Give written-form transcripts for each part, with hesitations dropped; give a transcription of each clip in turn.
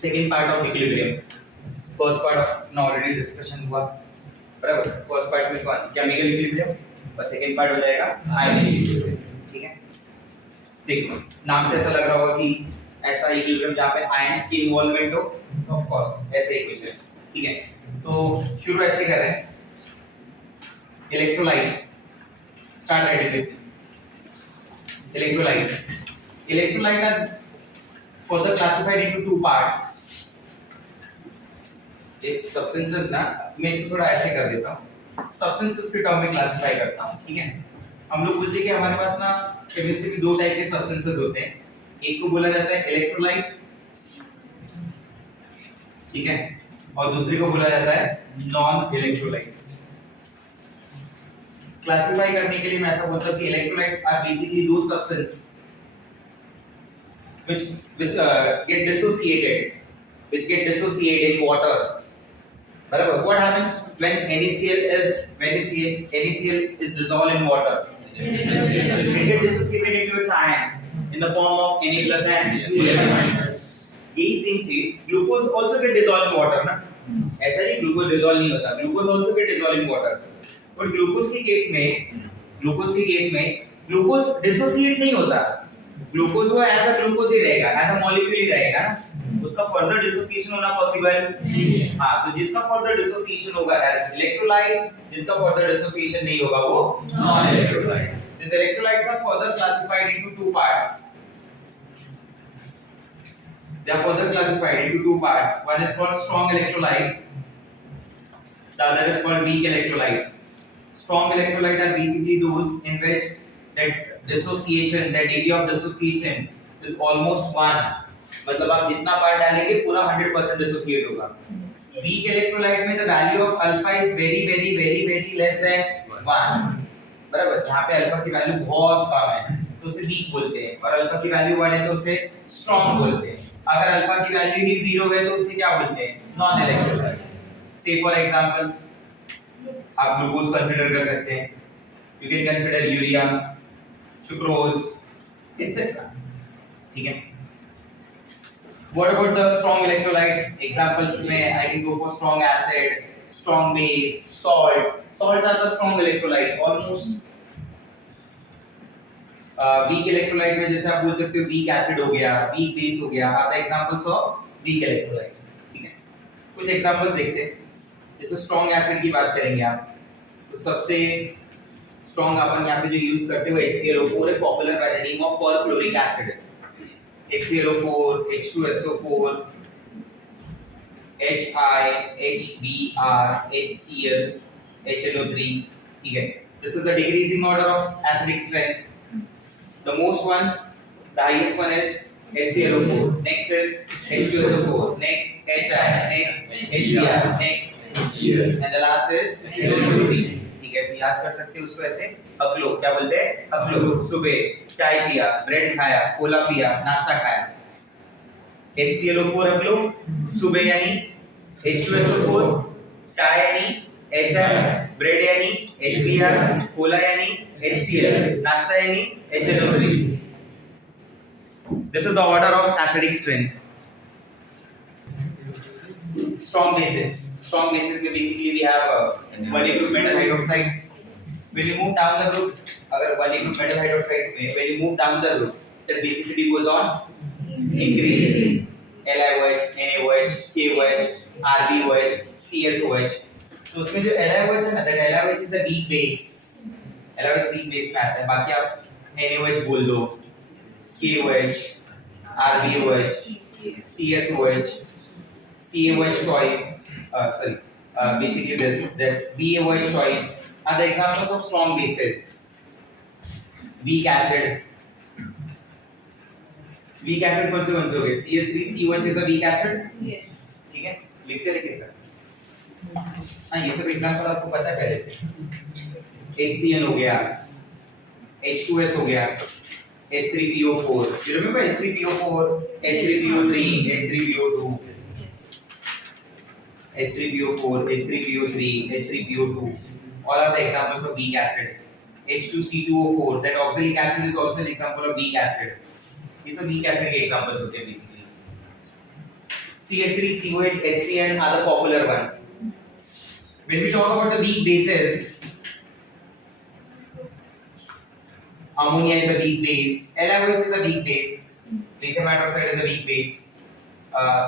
Second part of equilibrium. First part अपना already discussion हुआ, बराबर। फर्स्ट पार्ट में कौन केमिकल इक्विलिब्रियम और सेकेंड पार्ट हो जाएगा आयन इक्विलिब्रियम। ठीक है, देखो नाम से ऐसा लग रहा होगा कि ऐसा इक्विलिब्रियम जहाँ पे आयंस की इन्वॉल्वमेंट हो, तो ऑफ कोर्स ऐसे इक्वेशन। ठीक है, तो शुरू ऐसे कर रहे हैं। Electrolyte, start writing with electrolyte. Electrolyte are further classified into two parts. एक substances ना, मैं इसको थोड़ा ऐसे कर देता हूँ, substances के टर्म में क्लासिफाई करता हूँ। ठीक है, हम लोग बोलते हैं कि हमारे पास ना केमिस्ट्री में दो टाइप के substances होते हैं। एक को बोला जाता है इलेक्ट्रोलाइट, ठीक है, और दूसरे को बोला जाता है नॉन इलेक्ट्रोलाइट। क्लासिफाई करने के लिए मैं ऐसा बोलता हूँ कि इलेक्ट्रोलाइट आर बेसिकली दो substances which get dissociated in water. Barabar. What happens when NaCl is dissolved in water? It gets dissociated into its ions in the form of Na plus and Cl minus. यही same चीज glucose also get dissolved in water ना, ऐसा नहीं glucose dissolve नहीं होता, glucose also get dissolved in water। और glucose के case में ग्लूकोज डिसोसिएट नहीं होता, ग्लूकोज वो ऐसा ग्लूकोज ही रहेगा, ऐसा मॉलिक्यूल ही रहेगा ना, उसका फर्दर डिसोसिएशन होना पॉसिबल नहीं है। हां, तो जिसका फर्दर डिसोसिएशन होगा दैट इज इलेक्ट्रोलाइट, जिसका फर्दर डिसोसिएशन नहीं होगा वो non electrolyte. This electrolytes are further classified into two parts. They are further classified into two parts. One is called strong electrolyte, the other is called weak electrolyte. Strong electrolyte are basically those in which that dissociation, that degree of dissociation is almost 1, मतलब आप जितना part डालेंगे पूरा 100% dissociate होगा। Weak electrolyte में the value of alpha is very less than 1, बराबर। यहाँ पे अल्फा की वैल्यू बहुत कम है तो उसे वीक बोलते हैं, और अल्फा की वैल्यू 1 है तो उसे स्ट्रॉन्ग बोलते हैं। अगर अल्फा की वैल्यू ही 0 है तो उसे क्या बोलते हैं? Non electrolyte. से फॉर एग्जांपल आप ग्लूकोज कंसीडर कर सकते हैं, you can consider urea, sucrose etcetera. ठीक है, what about the strong electrolyte examples में I can go for strong acid, strong base, salts are the strong electrolyte almost। weak electrolyte में जैसे आप बोल सकते हो weak acid हो गया, weak base हो गया, are the examples of weak electrolyte। ठीक है, कुछ एग्जांपल्स देखते हैं। जैसे strong acid की बात करेंगे आप, तो सबसे स्ट्रॉन्ग अपन यहाँ पे जो यूज करते हो HClO4 है, popular by the name of perchloric acid. HClO4, H2SO4, HI, HBr, HCl, HNO3। ठीक है, this is the decreasing order of acidic strength। The most one, the highest one is HClO4, next is H2SO4, next HI, next HBr, next HCl, and the last is HNO3। ठीक है, याद कर सकते हो उसको ऐसे। अक्लो, क्या बोलते हैं? अक्लो। सुबह चाय पिया, ब्रेड खाया, कोला पिया, नाश्ता खाया। HClO4 अक्लो, सुबह यानी H2SO4, चाय यानी HI, ब्रेड यानी HBr, कोला यानी HCl, नाश्ता यानी HNO3। This is the order of acidic strength। Strong bases में basically we have one group metal hydroxides। When you move down the group, अगर one group metal hydroxides में when you move down the group, the basicity goes on increases। LiOH, NaOH, KOH, RbOH, CSOH। तो उसमें जो LiOH है ना, that LiOH is a weak base। LiOH weak base में आता है, बाकी आप NaOH बोल दो, KOH, RbOH, CSOH, CaOH twice, basically that BaOH twice are the examples of strong bases। weak acid कौन से हो गए? CH3COH is a weak acid। Yes। ठीक है, लिखते रहिए सर। हाँ, ये सब एग्जांपल आपको पता है पहले से। HCl हो गया, H2S हो गया, H3PO4, you remember H3PO4, H3PO3, H3PO2, H3PO4, H3PO3, H3PO2, all are the examples of weak acid। H2C2O4, that oxalic acid is also an example of weak acid। ये सब weak acid के examples होते हैं basically। CH3, COH, HCl are the popular one. When we talk about the weak bases, ammonia is a weak base, LiOH is a weak base, lithium hydroxide is a weak base.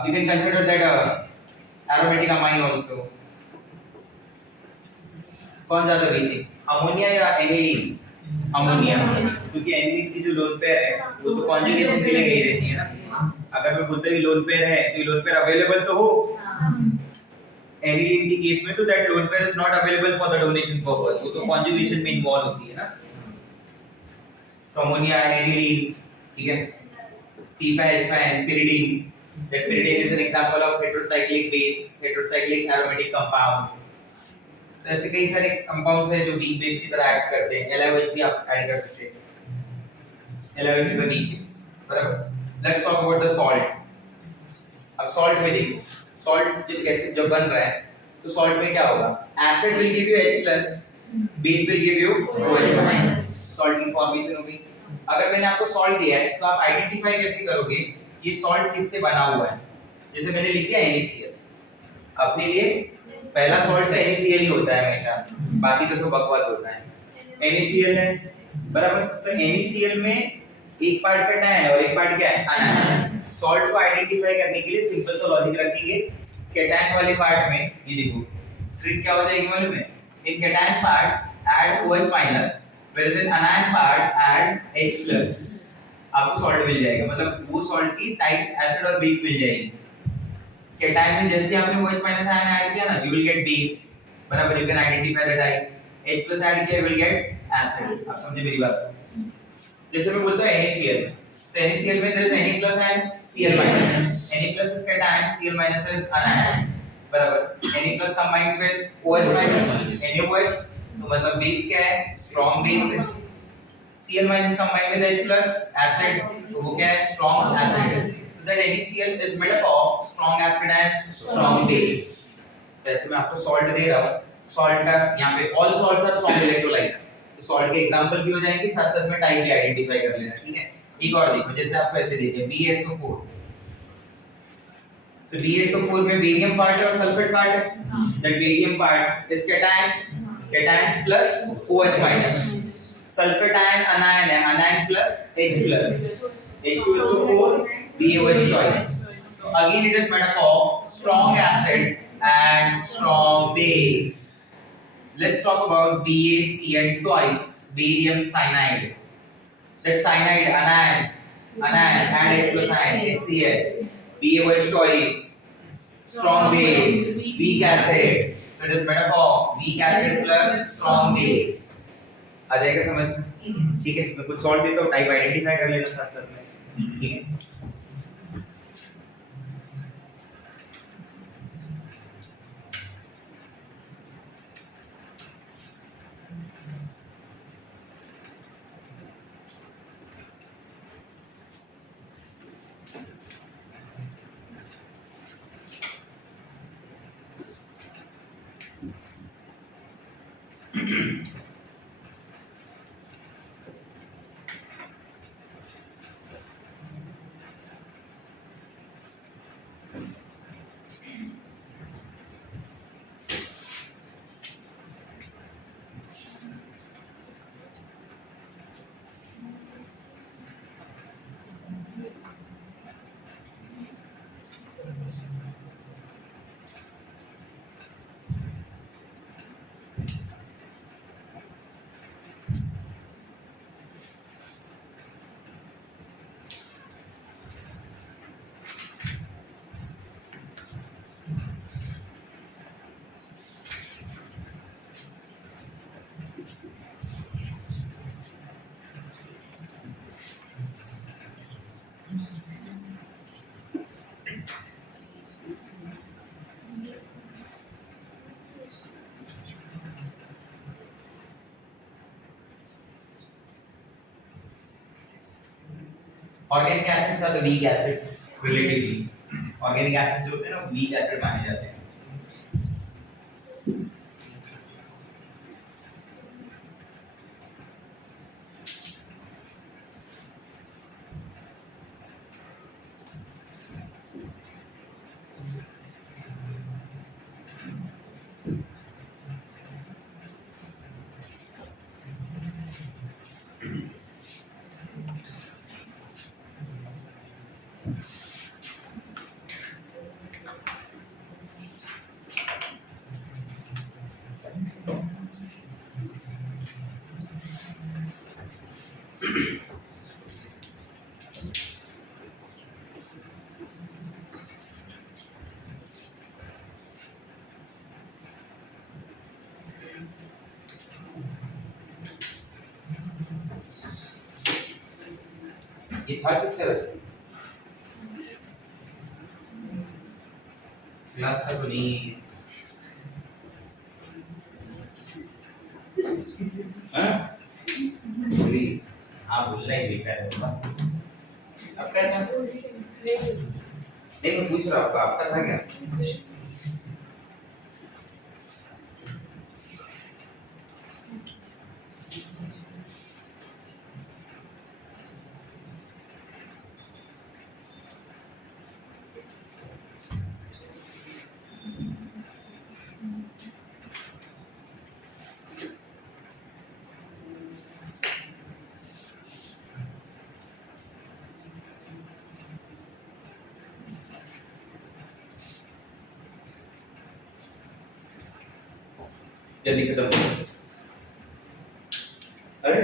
You can consider that aromatic amine also. कौन ज्यादा basic, ammonia या aniline? Ammonia, क्योंकि aniline की जो lone pair है वो तो conjugation के लिए गई रहती है ना. अगर मैं बोलता हूँ लोन पेयर है तो लोन पेयर अवेलेबल तो हो. एनिलीन की केस में तो that lone pair is not available for the donation purpose, वो तो कॉन्जुगेशन में इन्वॉल्व होती है ना. तो अमोनिया, एनिलीन, ठीक है. C5H5 pyridine. That pyridine is an example of heterocyclic base, heterocyclic aromatic compound. तो ऐसे कई सारे कंपाउंड्स हैं जो वीक बेस की तरह एक्ट करते हैं. LiOH भी आप ऐड कर सकते हैं. LiOH is a weak base, बराबर. Let's talk about the salt. अब सॉल्ट में देखो, सॉल्ट जब कैसे जब बन रहा है तो सॉल्ट में क्या होगा? Acid will give you H+, base will give you OH-. Salt की फॉर्मेशन होगी. अगर मैंने आपको सॉल्ट दिया है तो आप आइडेंटिफाई कैसे करोगे ये सॉल्ट किससे बना हुआ है? जैसे मैंने लिख दिया NaCl. अपने लिए पहला सॉल्ट तो NaCl ही होता है हमेशा, बाकी तो सब बकवास होता है. NaCl है, बराबर. तो NaCl में एक पार्ट कैटायन है और एक पार्ट क्या है? आनायन. सॉल्ट को आइडेंटिफाई करने के लिए सिंपल सा लॉजिक रखेंगे. कैटायन वाले पार्ट में ये देखो ट्रिक क्या हो जाएगी मालूम है? In cation part add OH-, whereas in anion part add H+. आपको सॉल्ट मिल जाएगा, मतलब वो सॉल्ट की टाइप एसिड और बेस मिल जाएगी. कैटायन में जैसे आपने OH- आयन ऐड किया ना, you will get base, बराबर. You can identify the type. H+ add किया, you will get acid. आप समझे मेरी बात? जैसे मैं बोलता हूं NaCl, तो NaCl में there is Na+ and Cl-. Na+ is cation, Cl- is anion, बराबर. Na+ combines with OH-, NaOH, तो मतलब बेस क्या है? स्ट्रॉन्ग बेस है. Cl- combined with H+, acid, तो वो क्या है? Strong acid. So that NaCl is made up of strong acid and strong base. तो ऐसे मैं आपको सॉल्ट दे रहा हूँ. सॉल्ट का यहाँ पे all salts are strong electrolyte. तो सॉल्ट के एग्जांपल भी हो जाएंगे, साथ साथ में टाइप भी आइडेंटिफाई कर लेना, ठीक है. एक और देखो, जैसे आपको ऐसे दे दिया BaSO4. तो BaSO4 में बेरियम पार्ट है और सल्फेट पार्ट है. That barium part is cation plus OH-. Sulphate ion anion है, anion plus H+, H2SO4, BaOH choice. So again it is made up of strong acid and strong base. Let's talk about BaCN twice, barium cyanide. That cyanide anion and H+ ion HCl, BaOH choice, strong base, weak acid. So it is made up of weak acid plus strong base. आ जाएगा समझ में? ठीक है. मैं कुछ salt देता हूँ, type identify कर लेना साथ साथ में, ठीक है. Organic acids are the weak acids relatively. Organic acids जो होते हैं ना weak acid माने जाते हैं. ये था किसका वैसे क्लास का तो नहीं हाँ हाँ बोल रहा है बेकार है अब क्या था नहीं मैं पूछ रहा हूँ आपका था क्या जल्दी खत्म करो अरे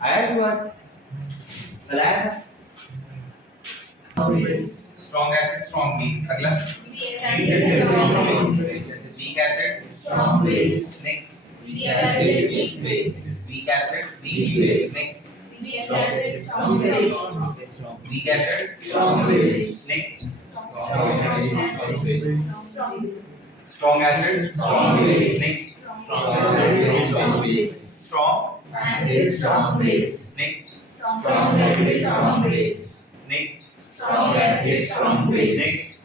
आया क्यों आज कल आया था स्ट्रॉन्ग एसिड स्ट्रॉन्ग बेस अगला weak acid Strong base. Next Weak acid, weak base. Week acid Weak base. Next Weak acid, strong base. Weak acid Strong base. Next Strong acid, strong acid Strong base. Next strong base. Strong Acid, strong base. Next Strong acid, strong base. Next Strong acid, strong base. Next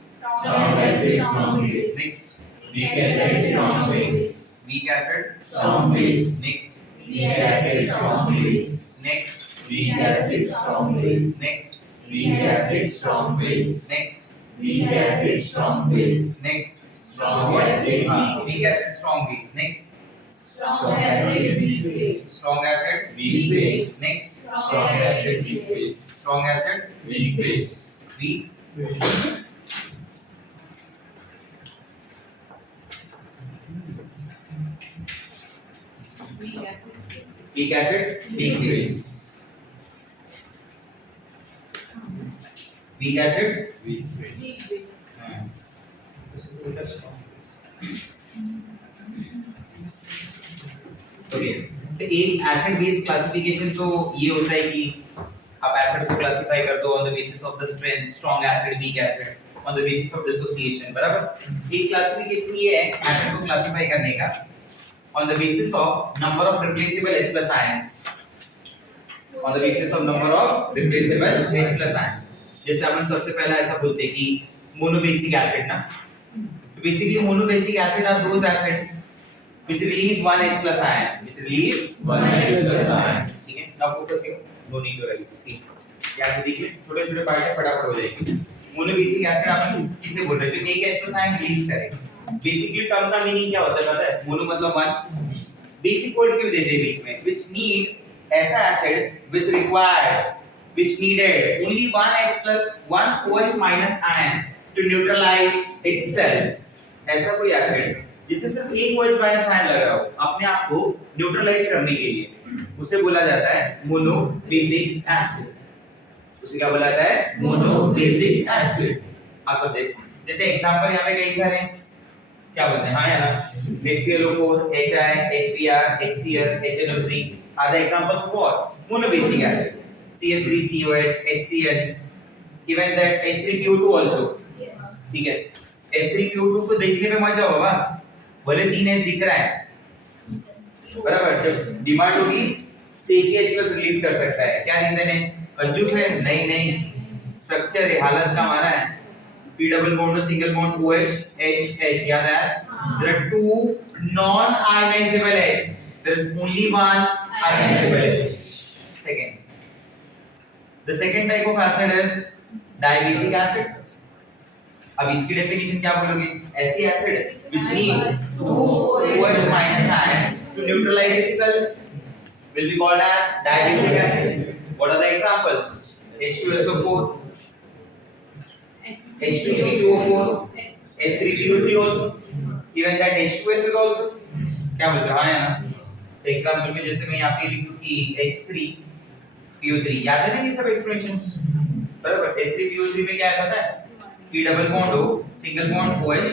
Strong acid, strong base. Next Weak acid, strong base. Weak acid Strong base. Next Weak acid, strong base. Next Weak acid, strong base. Next Weak acid, strong base. Next Weak acid, strong base. Next Strong acid, weak acid strong base next strong acid, weak base. Strong acid Weak base. Next Strong acid, weak base. Strong acid Weak base. Weak Weak acid, weak acid weak base weak acid weak base. Okay तो एक acid base classification तो ये होता है कि आप acid को classify कर दो on the basis of the strength strong acid weak acid on the basis of dissociation बराबर एक क्लासिफिकेशन ये है एसिड को क्लासिफाई करने का on the basis of number of replaceable H+ ions on the basis of number of replaceable H+ ion जैसे अपन सबसे पहला ऐसा बोलते हैं कि मोनोबेसिक एसिड ना basically monoBasic acid are those acid which release one H+ ion which release One H+ ion. ठीक है now focus here no need to write see यहाँ से देखिए छोटे छोटे पार्ट है फटाफट हो जाएंगे मोनोबेसिक एसिड अपन किसे बोल रहे हैं जो एक H+ ion रिलीज करे बेसिकली टर्म का मीनिंग क्या होता है पता है मोनो मतलब वन बेसिक वर्ड क्यों देते हैं बीच में which need ऐसा acid which required which needed only one OH- ion to neutralize itself ऐसा कोई एसिड जिसे सिर्फ एक OH- आयन लग रहा हो अपने आप को न्यूट्रलाइज करने के लिए उसे बोला जाता है मोनोबेसिक एसिड उसे क्या बोला जाता है मोनोबेसिक एसिड आप सब देखो जैसे एग्जांपल यहाँ पे कई सारे हैं क्या बोलते हैं हाँ यार HClO4 HI HBr HCl HNO3 are the examples of what monoBasic acid CS3COH HCl even that H3PO2 also ठीक है H3PO2 को देखने में मजा होगा भले 3H दिख रहा है बराबर जब डिमांड होगी तो एक ही H+ रिलीज कर सकता है क्या रीजन है कंजूगेशन नहीं स्ट्रक्चर है हालत का हमारा है P double bond or single bond OH H याद है there are two non ionizable H there is only one ionizable H the second type of acid is dibasic acid अब इसकी डेफिनेशन क्या बोलोगे ऐसी acid which need two OH- ions to neutralize itself will be called as dibasic acid what are the examples H2SO4 H2CO4 H3PO3 also even that H2S is also क्या बोलते हैं हाँ है ना एग्जांपल में जैसे मैं यहाँ पे लिखूं कि H3 PO3 याद है ना ये सब एक्सप्रेशंस बराबर H3PO3 में क्या है पता है P double bond O single bond OH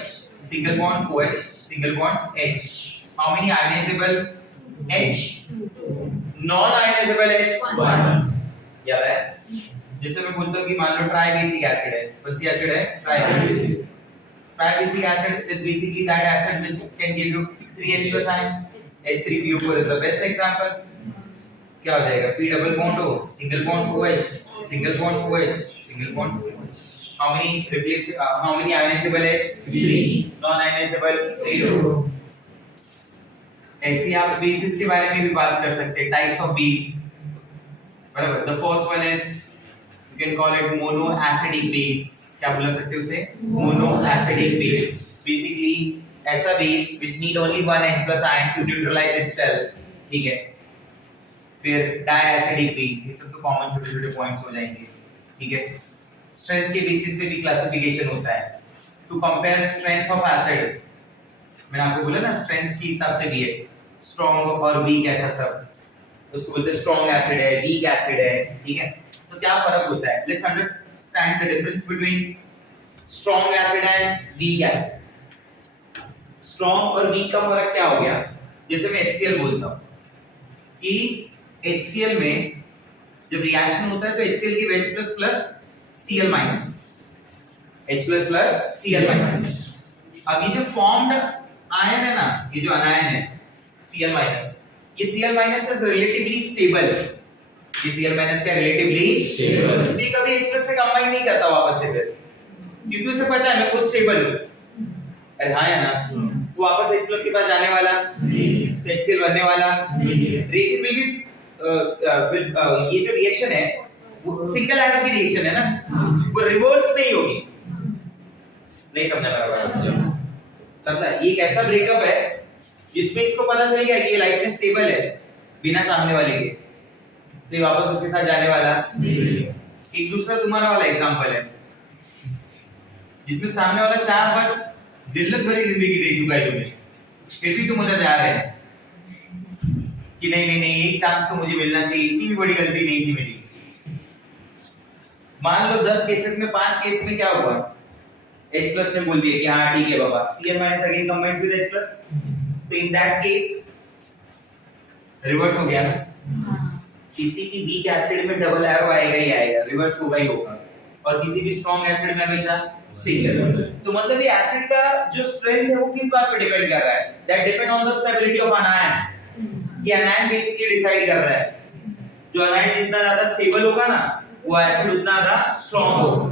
single bond OH single bond H how many ionisable H non ionisable H One. याद है जैसे मैं बोलता हूं कि मान लो ट्राइबेसिक एसिड है कौन सी एसिड है tribasic Tribasic acid is basically that acid which can give you 3H plus ion. H3PO4 is the best example. क्या हो जाएगा? P double bond O, single bond OH, single bond OH, single bond OH. How many ionizable H? 3. Non-ionizable 0. ऐसे आप bases के बारे में भी बात कर सकते हैं. Types of base. बराबर. The first one is you can call it monoacidic base. क्या बोल सकते हो उसे monoacidic base basically ऐसा base which need only one H plus ion to neutralize itself ठीक है फिर diacidic base ये सब तो कॉमन छोटे छोटे पॉइंट्स हो जाएंगे ठीक है स्ट्रेंथ के बेसिस पे भी क्लासिफिकेशन होता है to compare strength of acid मैंने आपको बोला ना स्ट्रेंथ के हिसाब से भी है स्ट्रॉन्ग और वीक ऐसा सब उसको बोलते हैं स्ट्रॉन्ग एसिड है वीक एसिड है ठीक है तो क्या फर्क होता है let's understand the difference between strong acid and week acid strong और वीक का फर्क क्या हो गया जैसे मैं HCl बोलता हूं कि HCl में जब रिएक्शन होता है तो HCl की H++ Cl- H++ Cl-, अब ये जो फॉर्म्ड आयन है ना ये जो अनायन है Cl- ये Cl- इज रिलेटिवली स्टेबल ये Cl- क्या रिलेटिवली Stable. ये कभी H+ से कंबाइन नहीं करता वापस से फिर क्योंकि उसे पता है मैं खुद स्टेबल हूं अरे हाँ है ना तो वापस H+ के पास जाने वाला तो HCl बनने वाला रिएक्शन विल बी ये जो रिएक्शन है वो सिंगल आयन की रिएक्शन है ना वो रिवर्स नहीं होगी नहीं समझा मेरा बात समझा ये एक ऐसा ब्रेकअप है जिसमें इसको पता चल गया कि ये लाइफ में स्टेबल है बिना सामने वाले के तो ये वापस उसके साथ जाने वाला एक दूसरा तुम्हारा वाला एग्जांपल है जिसमें सामने वाला 4 बार जिल्लत भरी जिंदगी दे चुका है तुम्हें फिर भी तुम उधर जा रहे हैं कि नहीं एक चांस तो मुझे मिलना चाहिए इतनी भी बड़ी गलती नहीं थी मेरी मान लो 10 केसेस में 5 केस में क्या हुआ H+ ने बोल दिया कि हाँ ठीक है बाबा Cl- again combines with H+ तो इन दैट केस रिवर्स हो गया ना किसी भी वीक एसिड में डबल एरो आएगा ही आएगा रिवर्स होगा ही होगा और किसी भी स्ट्रॉन्ग एसिड में हमेशा सिंगल तो मतलब ये एसिड का जो स्ट्रेंथ है वो किस बात पे डिपेंड कर रहा है that depend on the stability of अनायन ये अनायन बेसिकली डिसाइड कर रहा है जो अनायन जितना ज्यादा स्टेबल होगा ना वो एसिड उतना ज्यादा स्ट्रॉन्ग होगा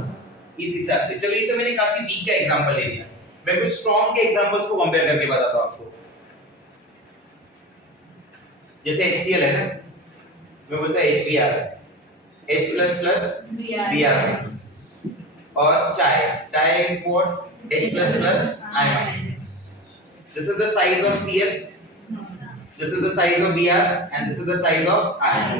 इस हिसाब से चलो ये तो मैंने काफी वीक का एग्जांपल ले लिया मैं कुछ स्ट्रॉन्ग के एग्जांपल्स को कंपेयर करके बताता हूं आपको जैसे HCl है ना मैं बोलता है HBr H++ Br- और चाय is what H++ ion this is the size of Cl this is the size of Br and this is the size of ion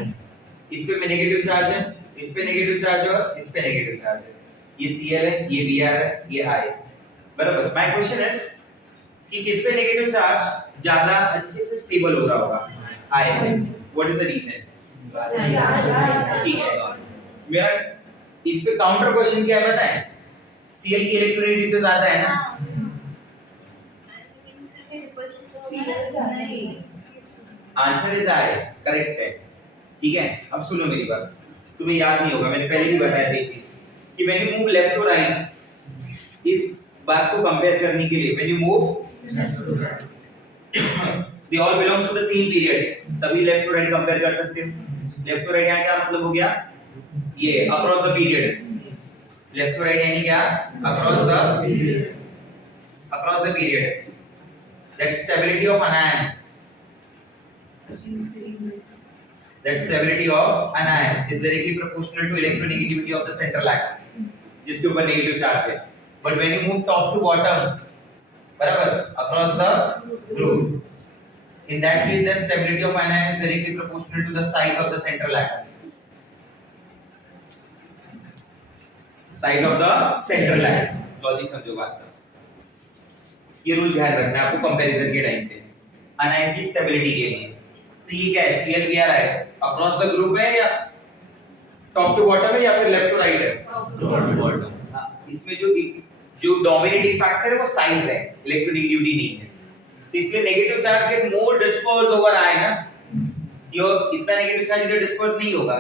इस पे नेगेटिव चार्ज है इस पे नेगेटिव चार्ज है और इस पे नेगेटिव चार्ज है ये Cl है ये Br है ये I है बराबर माय क्वेश्चन इज कि किस पे नेगेटिव चार्ज ज्यादा अच्छे से स्टेबल हो रहा होगा I what is the reason ठीक है मेरा इस पे काउंटर क्वेश्चन क्या है बताएं Cl की इलेक्ट्रोनेगेटिविटी तो ज्यादा है ना आंसर इज I करेक्ट है ठीक है अब सुनो मेरी बात तुम्हें याद नहीं होगा मैंने पहले भी बताया था ये चीज कि when you move left to right इस बात को कंपेयर करने के लिए when you move they all belongs to the same period तभी लेफ्ट टू राइट कंपेयर कर सकते हो लेफ्ट टू राइट यहां क्या मतलब हो गया ये across the period left to right यानी क्या across the period that stability of anion that stability of anion is directly proportional to electronegativity of the central atom जिसके ऊपर नेगेटिव चार्ज है but when you move top to bottom बराबर across the group in that case the stability of anion is directly proportional to the size of the central atom size of the central atom logic समझो बात का ये rule ध्यान रखना है आपको comparison के टाइम पे anion की स्टेबिलिटी के लिए तो ये क्या है Cl Br है अक्रॉस द ग्रुप है या टॉप टू बॉटम है या फिर लेफ्ट टू राइट है? Bottom. इसमें जो डोमिनेटिंग फैक्टर है वो साइज है, इलेक्ट्रोनेगेटिविटी नहीं है। तो इसलिए negative charge get more disperse over आई ना, यो इतना नेगेटिव चार्ज इधर डिस्पर्स नहीं होगा।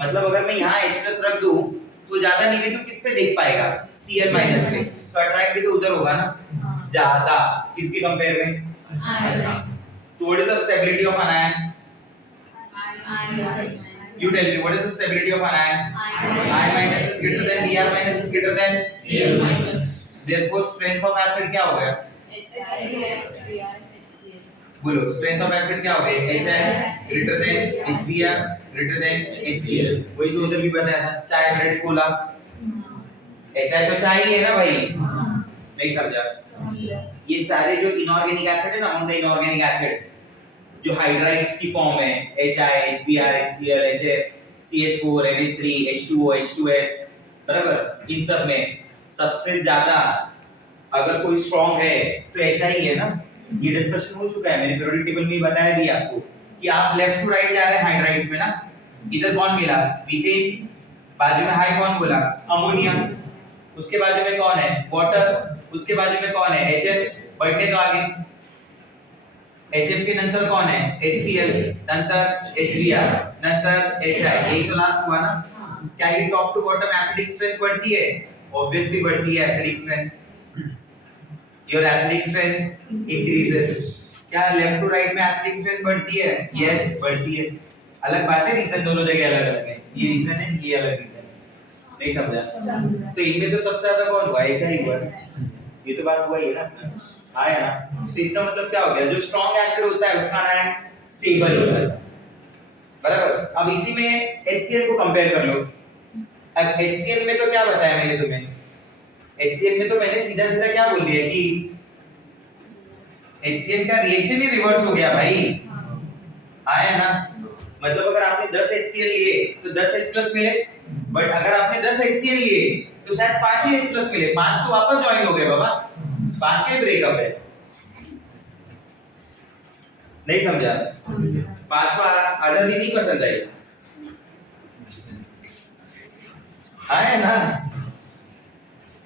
मतलब अगर मैं यहाँ H+ रख दूं तो ज्यादा नेगेटिव किस पे देख पाएगा? Cl- पे। तो अट्रैक्ट भी तो उधर होगा ना ज्यादा, किसके कंपेयर में? तो what is the stability of anion? You tell me, what is the stability of an ion? I- is greater than Br- is greater than Cl-. therefore strength of acid क्या हो गया? बोलो strength of acid क्या हो गया? HI greater than HBr greater than HCl। वही तो उधर भी बताया था, चाय ब्रेड कोला। HI तो चाय ही है ना भाई, नहीं समझा? ये सारे जो इनऑर्गेनिक एसिड है ना, ऑन द इनऑर्गेनिक एसिड जो हाइड्राइड्स की फॉर्म है, HI, HBr, HCl, HF, CH4, NH3, H2O, H2S, बराबर? इन सब में सबसे ज्यादा अगर कोई स्ट्रांग है तो HI है ना। ये डिस्कशन हो चुका है, मेरे पीरियोडिक टेबल में ही बताया भी आपको कि आप लेफ्ट टू राइट जा रहे हैं हाइड्राइड्स में ना। इधर कौन मिला? मीथेन, बाजू में हाई कौन बोला? अमोनिया, उसके बाजू में कौन है? वाटर, उसके बाजू में कौन है? HF। बढ़ने तो आगे HF के नंतर कौन है? HCl, नंतर HBr, नंतर HI। यही तो लास्ट हुआ ना। क्या ये top to bottom acidic strength बढ़ती है? ऑब्वियसली बढ़ती है acidic strength. Your acidic strength increases. क्या लेफ्ट टू राइट में एसिडिक स्ट्रेंथ बढ़ती है? यस बढ़ती है। अलग बात है, रीजन दोनों जगह अलग अलग है। ये रीजन है, ये अलग रीजन है। नहीं समझा? तो इनमें तो सबसे ज्यादा कौन हुआ? HI हुआ। ये तो बात हुआ ही है ना, आया ना। तो इसका मतलब क्या हो गया? जो स्ट्रॉन्ग एसिड होता है उसका नाम स्टेबल होता है, बराबर? अब इसी में HCl को कंपेयर कर लो। अब HCl में तो क्या बताया मैंने तुम्हें? HCl में तो मैंने सीधा सीधा क्या बोल दिया कि HCl का रिएक्शन ही रिवर्स हो गया भाई, आया ना। मतलब अगर आपने 10 HCl लिए तो 10 H+ मिले, बट अगर आपने 10 HCl लिए तो शायद 5 ही H+ मिले। 5 तो वापस ज्वाइन हो गए बाबा, 5 का ब्रेकअप है। नहीं समझा? 5 को आजादी नहीं पसंद आई, है ना?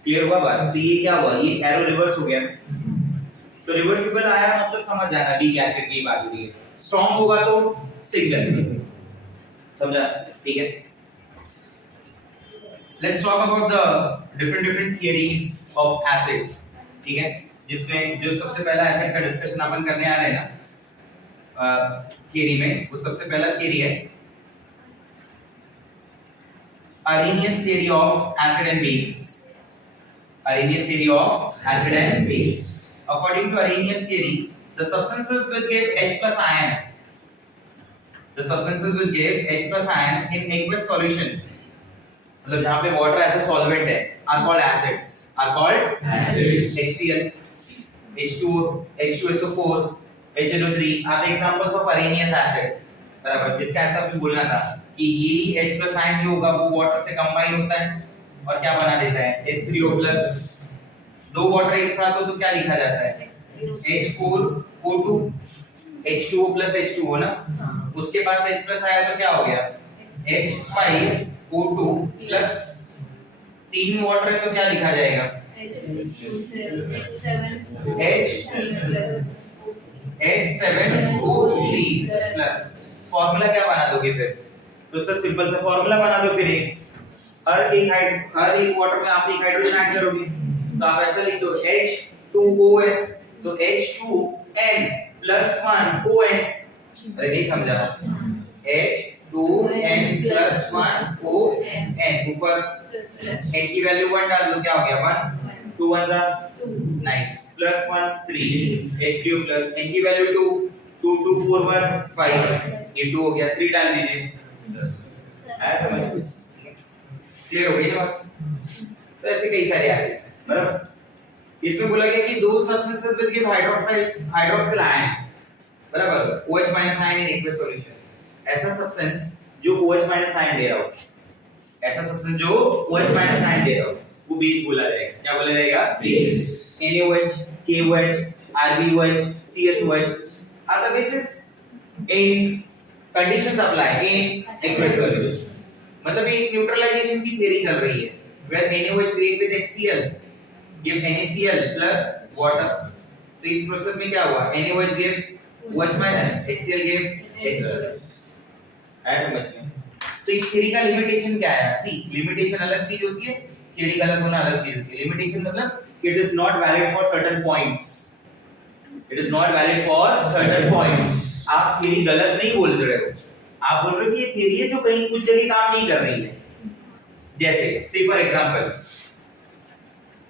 क्लियर हुआ बात? तो ये क्या हुआ? ये एरो रिवर्स हो गया। तो रिवर्सिबल आया मतलब समझ जाना, वीक एसिड की बात हो रही है। स्ट्रांग होगा तो सिंगल, समझा? ठीक है। Let's talk about the different theories of acids. ठीक है, जिसमें जो सबसे पहला एसिड का डिस्कशन अपन करने आ रहे हैं ना थियरी में, वो सबसे पहला थियरी है Arrhenius theory of acid and base। Arrhenius theory of acid and base। According to Arrhenius theory, the substances which give H+ ion, the substances which give H+ ion in aqueous solution, मतलब जहाँ पे water as a solvent है, are called acids। Are called Acids। HCl, H2O, H2SO4, HNO3 are the examples of Arrhenius acid। बराबर? जिसका ऐसा भी बोलना था कि ये H+ आयन जो होगा वो वाटर से कंबाइन होता है और क्या बना देता है? H3O+। दो वाटर एक साथ हो तो क्या लिखा जाता है? H4O2, H2O+ H2O ना। उसके पास H+ आया तो क्या हो गया? H5O2 प्लस 3 वाटर है तो क्या लिखा जाएगा? H7O3 plus. फॉर्मूला क्या बना दोगे फिर? तो सर सिंपल सा फॉर्मूला बना दो फिर। हर एक वाटर में आप एक हाइड्रोजन ऐड करोगे तो आप ऐसा लिख दो H2O है तो H2N + 1 ON। अरे नहीं समझा? H2N + 1 ON। ऊपर n की वैल्यू 1 डाल दो, क्या हो गया? 1 2 1 जा नाइस, +1 3 H3O प्लस n की वैल्यू 2 2 2 4 1 5, ये 2 हो गया, 3 डाल दीजिए। आया समझ? क्लियर हो गई ना बात? तो ऐसे कई सारे एसिड्स हैं, बराबर? इसमें बोला गया कि दो substances which give hydroxyl ion, बराबर? OH- ion in aqueous solution. ऐसा सब्सटेंस जो OH- आयन दे रहा हो, ऐसा सब्सटेंस जो OH- आयन दे रहा हो, वो बेस बोला जाएगा। क्या बोला जाएगा? Base. NaOH, KOH, RbOH, CSOH are the bases in conditions apply in aqueous solution। मतलब ये न्यूट्रलाइजेशन की थ्योरी चल रही है where NaOH react with HCl give NaCl plus water। तो इस प्रोसेस में क्या हुआ, NaOH gives OH minus, HCl gives H plus। आया समझ में? तो इस थ्योरी का लिमिटेशन क्या है? सी लिमिटेशन अलग चीज होती है, थ्योरी गलत होना अलग चीज होती है। लिमिटेशन मतलब it is not valid for certain points, it is not valid for certain points. आप थ्योरी गलत नहीं बोल रहे हो, आप बोल रहे हो कि ये थ्योरी है जो कहीं कुछ जगह काम नहीं कर रही है। जैसे से फॉर एग्जांपल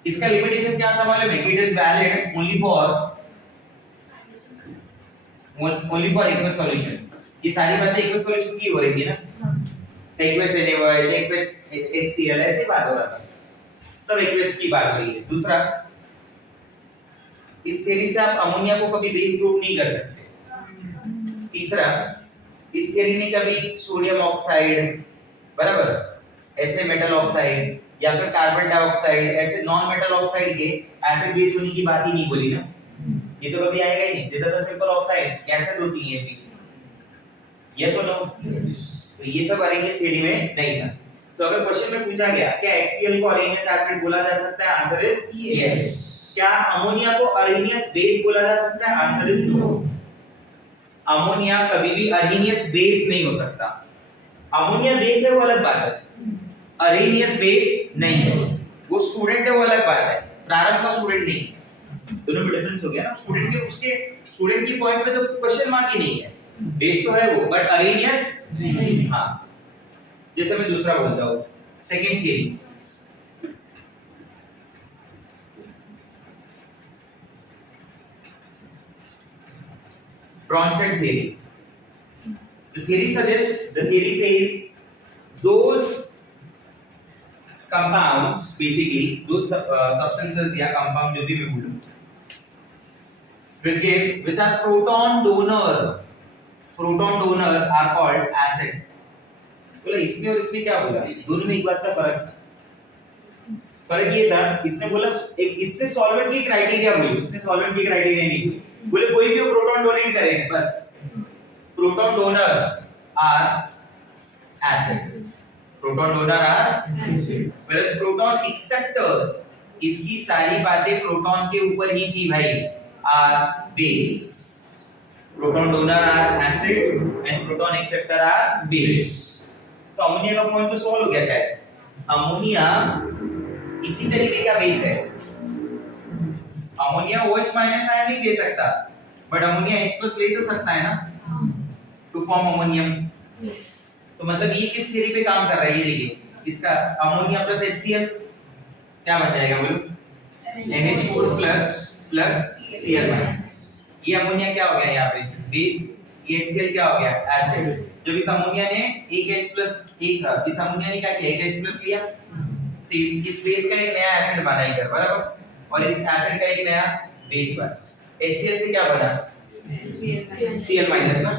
इसका लिमिटेशन क्या था मालूम है? It is valid only for aqueous solution. ये सारी बातें एक्वस सॉल्यूशन की हो रही थी ना, एक्वस NaOH, एक्वस HCl, ऐसे बात हो रहा था, सब एक्वस की बात हो रही है। दूसरा, इस थ्योरी से आप अमोनिया को कभी बेस प्रूव नहीं कर सकते। तीसरा, इस थ्योरी ने कभी सोडियम ऑक्साइड बराबर ऐसे मेटल ऑक्साइड या फिर कार्बन डाइऑक्साइड ऐसे नॉन मेटल ऑक्साइड के एसिड बेस होने की बात ही नहीं बोली ना, ये तो कभी आएगा ही नहीं। This are the simple oxides, gases होती हैं ये, यस और नो? तो ये सब अरेनियस थ्योरी में नहीं था। तो अगर क्वेश्चन में पूछा गया क्या HCl को अरेनियस एसिड बोला जा सकता है, आंसर इज यस। क्या अमोनिया को अरेनियस बेस बोला जा सकता है, आंसर इज नो। अमोनिया कभी भी अरेनियस बेस नहीं हो सकता। अमोनिया बेस है वो अलग बात है, अरेनियस बेस नहीं है। वो स्टूडेंट है वो अलग बात है, प्रारंभ का स्टूडेंट नहीं। दोनों में डिफरेंस हो गया ना। स्टूडेंट के उसके स्टूडेंट की पॉइंट पे तो क्वेश्चन मार्क ही नहीं है, बेस तो है वो बट अरेनियस नहीं। हाँ, जैसे मैं दूसरा बोलता हूं, second theory, Bronsted theory. The theory says those compounds, basically those substances या compound जो भी मैं बोलूं, which are proton donor are called acid। बोला इसने और इसने क्या बोला, दोनों में एक बात का फर्क था। फर्क ये था, इसने बोला एक, इसने सॉल्वेंट की क्राइटेरिया बोली, उसने सॉल्वेंट की क्राइटेरिया नहीं बोली। बोले कोई भी प्रोटॉन डोनेट करे बस, proton donor are acid, proton donor are acid, whereas proton acceptor, इसकी सारी बातें प्रोटॉन के ऊपर ही थी भाई, are base. Proton donor are acid and proton acceptor are base. तो अमोनिया का पॉइंट तो सॉल्व हो गया शायद। अमोनिया इसी तरीके का बेस है, अमोनिया OH माइनस आयन नहीं दे सकता, बट अमोनिया H प्लस ले तो सकता है ना टू फॉर्म अमोनियम। तो मतलब ये किस थ्योरी पे काम कर रहा है, ये देखिए, इसका अमोनिया प्लस HCl क्या बन जाएगा बोलो, NH4 प्लस Cl माइनस। ये अमोनिया क्या हो गया यहाँ पे बेस, ये HCl क्या हो गया एसिड। जब इस अमोनिया ने एक H प्लस एक, इस अमोनिया ने क्या किया, एक H प्लस लिया, तो इस बेस का एक नया एसिड बना इधर बराबर, और इस एसिड का एक नया बेस बना। HCl से क्या बना, Cl माइनस ना,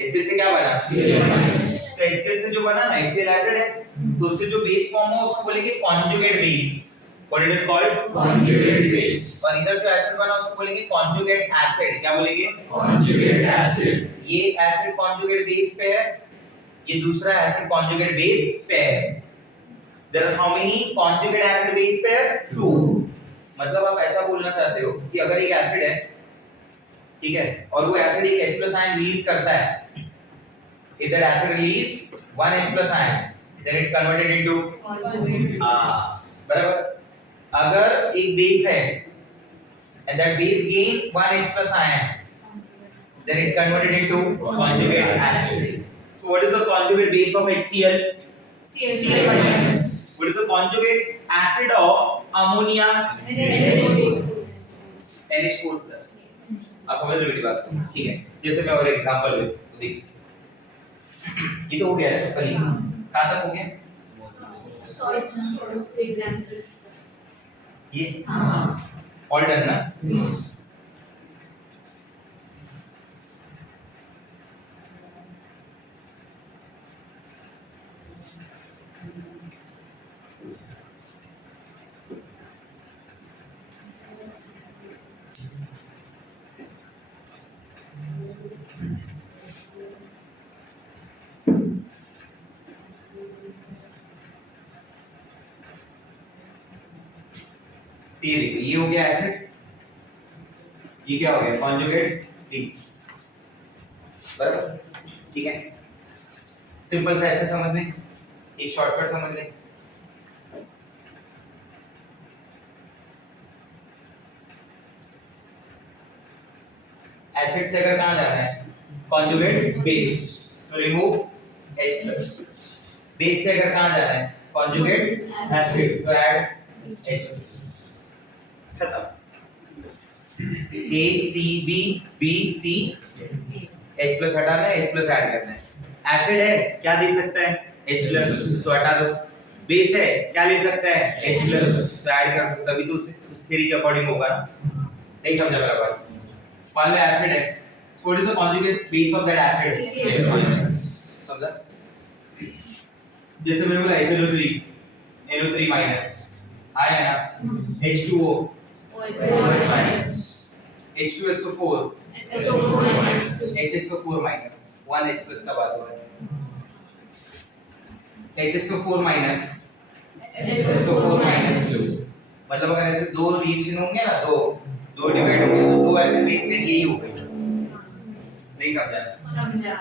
HCl से क्या बना Cl माइनस। तो HCl से जो बना ना, HCl एसिड है, तो उससे जो बेस फॉर्म हो उसको बोलेंगे conjugate base, what it is called conjugate base. और इधर जो एसिड बना उसको बोलेंगे कॉन्जुगेट एसिड, क्या बोलेंगे कॉन्जुगेट एसिड। ये एसिड कॉन्जुगेट बेस पे है, ये दूसरा एसिड कॉन्जुगेट बेस पे है। There are how many conjugate acid base pair? 2। मतलब आप ऐसा बोलना चाहते हो कि अगर एक एसिड है, ठीक है, और वो एसिड एक H+ आयन रिलीज करता है, if that acid release one H+ ion, then it converted into बराबर। अगर एक बेस है and that base gain one H+ ion, then it converted into conjugate acid। So what is the conjugate base of HCl? Cl minus। What is the conjugate acid of ammonia? NH4 plus। आप समझ रहे हो मेरी बात, ठीक है। जैसे मैं और एग्जांपल ले देखिए, ये तो हो गया है सब कल ही, कहां तक हो गया ये, ऑल डन ना। T लिख ये हो गया एसिड, ये क्या हो गया कॉन्जुगेट बेस, बराबर, ठीक है। सिंपल सा ऐसे समझ लें, एक शॉर्टकट समझ लें। एसिड से अगर कहां जाना है कॉन्जुगेट बेस, तो रिमूव H प्लस। बेस से अगर कहां जाना है कॉन्जुगेट एसिड, तो ऐड H प्लस। खत्म। A C B B C H plus हटाना है, H प्लस ऐड करना है। एसिड है क्या दे सकता है H प्लस, तो हटा दो। बेस है क्या ले सकता है H प्लस, तो ऐड कर दो, तभी तो उस थ्योरी के अकॉर्डिंग होगा ना। नहीं समझा मेरा बात? मान लो एसिड है, what is the conjugate base of that acid, समझा? जैसे मैंने बोला HNO3 NO3 माइनस आया ना, H2O minus, H2SO4 HSO4 minus, 1H plus का बात हो रहा है। HSO4 माइनस SO4 माइनस 2, मतलब अगर ऐसे दो रिएक्शन होंगे ना, दो डिवाइड होंगे, तो दो ऐसे बेस में यही हो गई। नहीं समझा? समझा।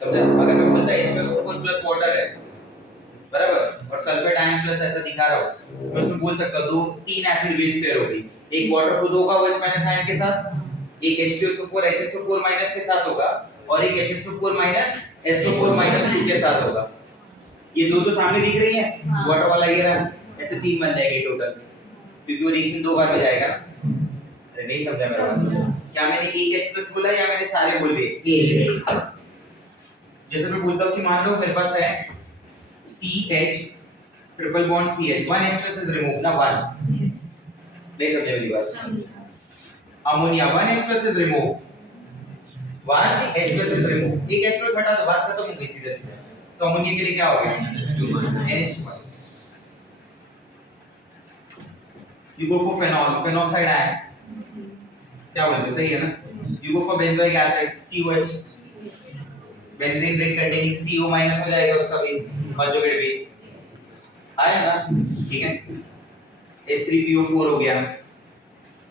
अगर मैं बोलता H2SO4 प्लस वाटर है, बराबर, और सल्फेट आयन प्लस ऐसा दिखा रहा हूं, मैं उसमें बोल सकता हूं दो तीन एसिड बेस पेयर हो गई, एक वाटर को होगा OH माइनस आयन के साथ, एक H2SO4 HSO4 माइनस के साथ होगा, और एक HSO4 माइनस SO4 माइनस 2 के साथ होगा। ये दो तो सामने दिख रही है, वाटर वाला ये रहा, ऐसे तीन बन जाएंगे टोटल, क्योंकि वो रिएक्शन दो बार में जाएगा ना। अरे नहीं समझा मेरा बात? क्या मैंने एक H प्लस बोला या मैंने सारे बोल दिए? एक। जैसे मैं बोलता हूं कि मान लो मेरे पास है CH triple bond CH, 1 H plus is remove ना, 1। नहीं समझे मेरी बात? Ammonia 1 H plus is remove, 1 H plus is remove, एक H प्लस हटा दो, बात खत्म हो गई सीधे सीधे। तो अमोनिया के लिए क्या हो गया NH2। You go for phenol, phenoxide ion, क्या बोलते हैं, सही है ना? You go for benzoic acid, COH, benzene ring containing CO minus हो जाएगा उसका भी कॉन्जुगेट बेस, आया ना, ठीक है। H3PO4 हो गया,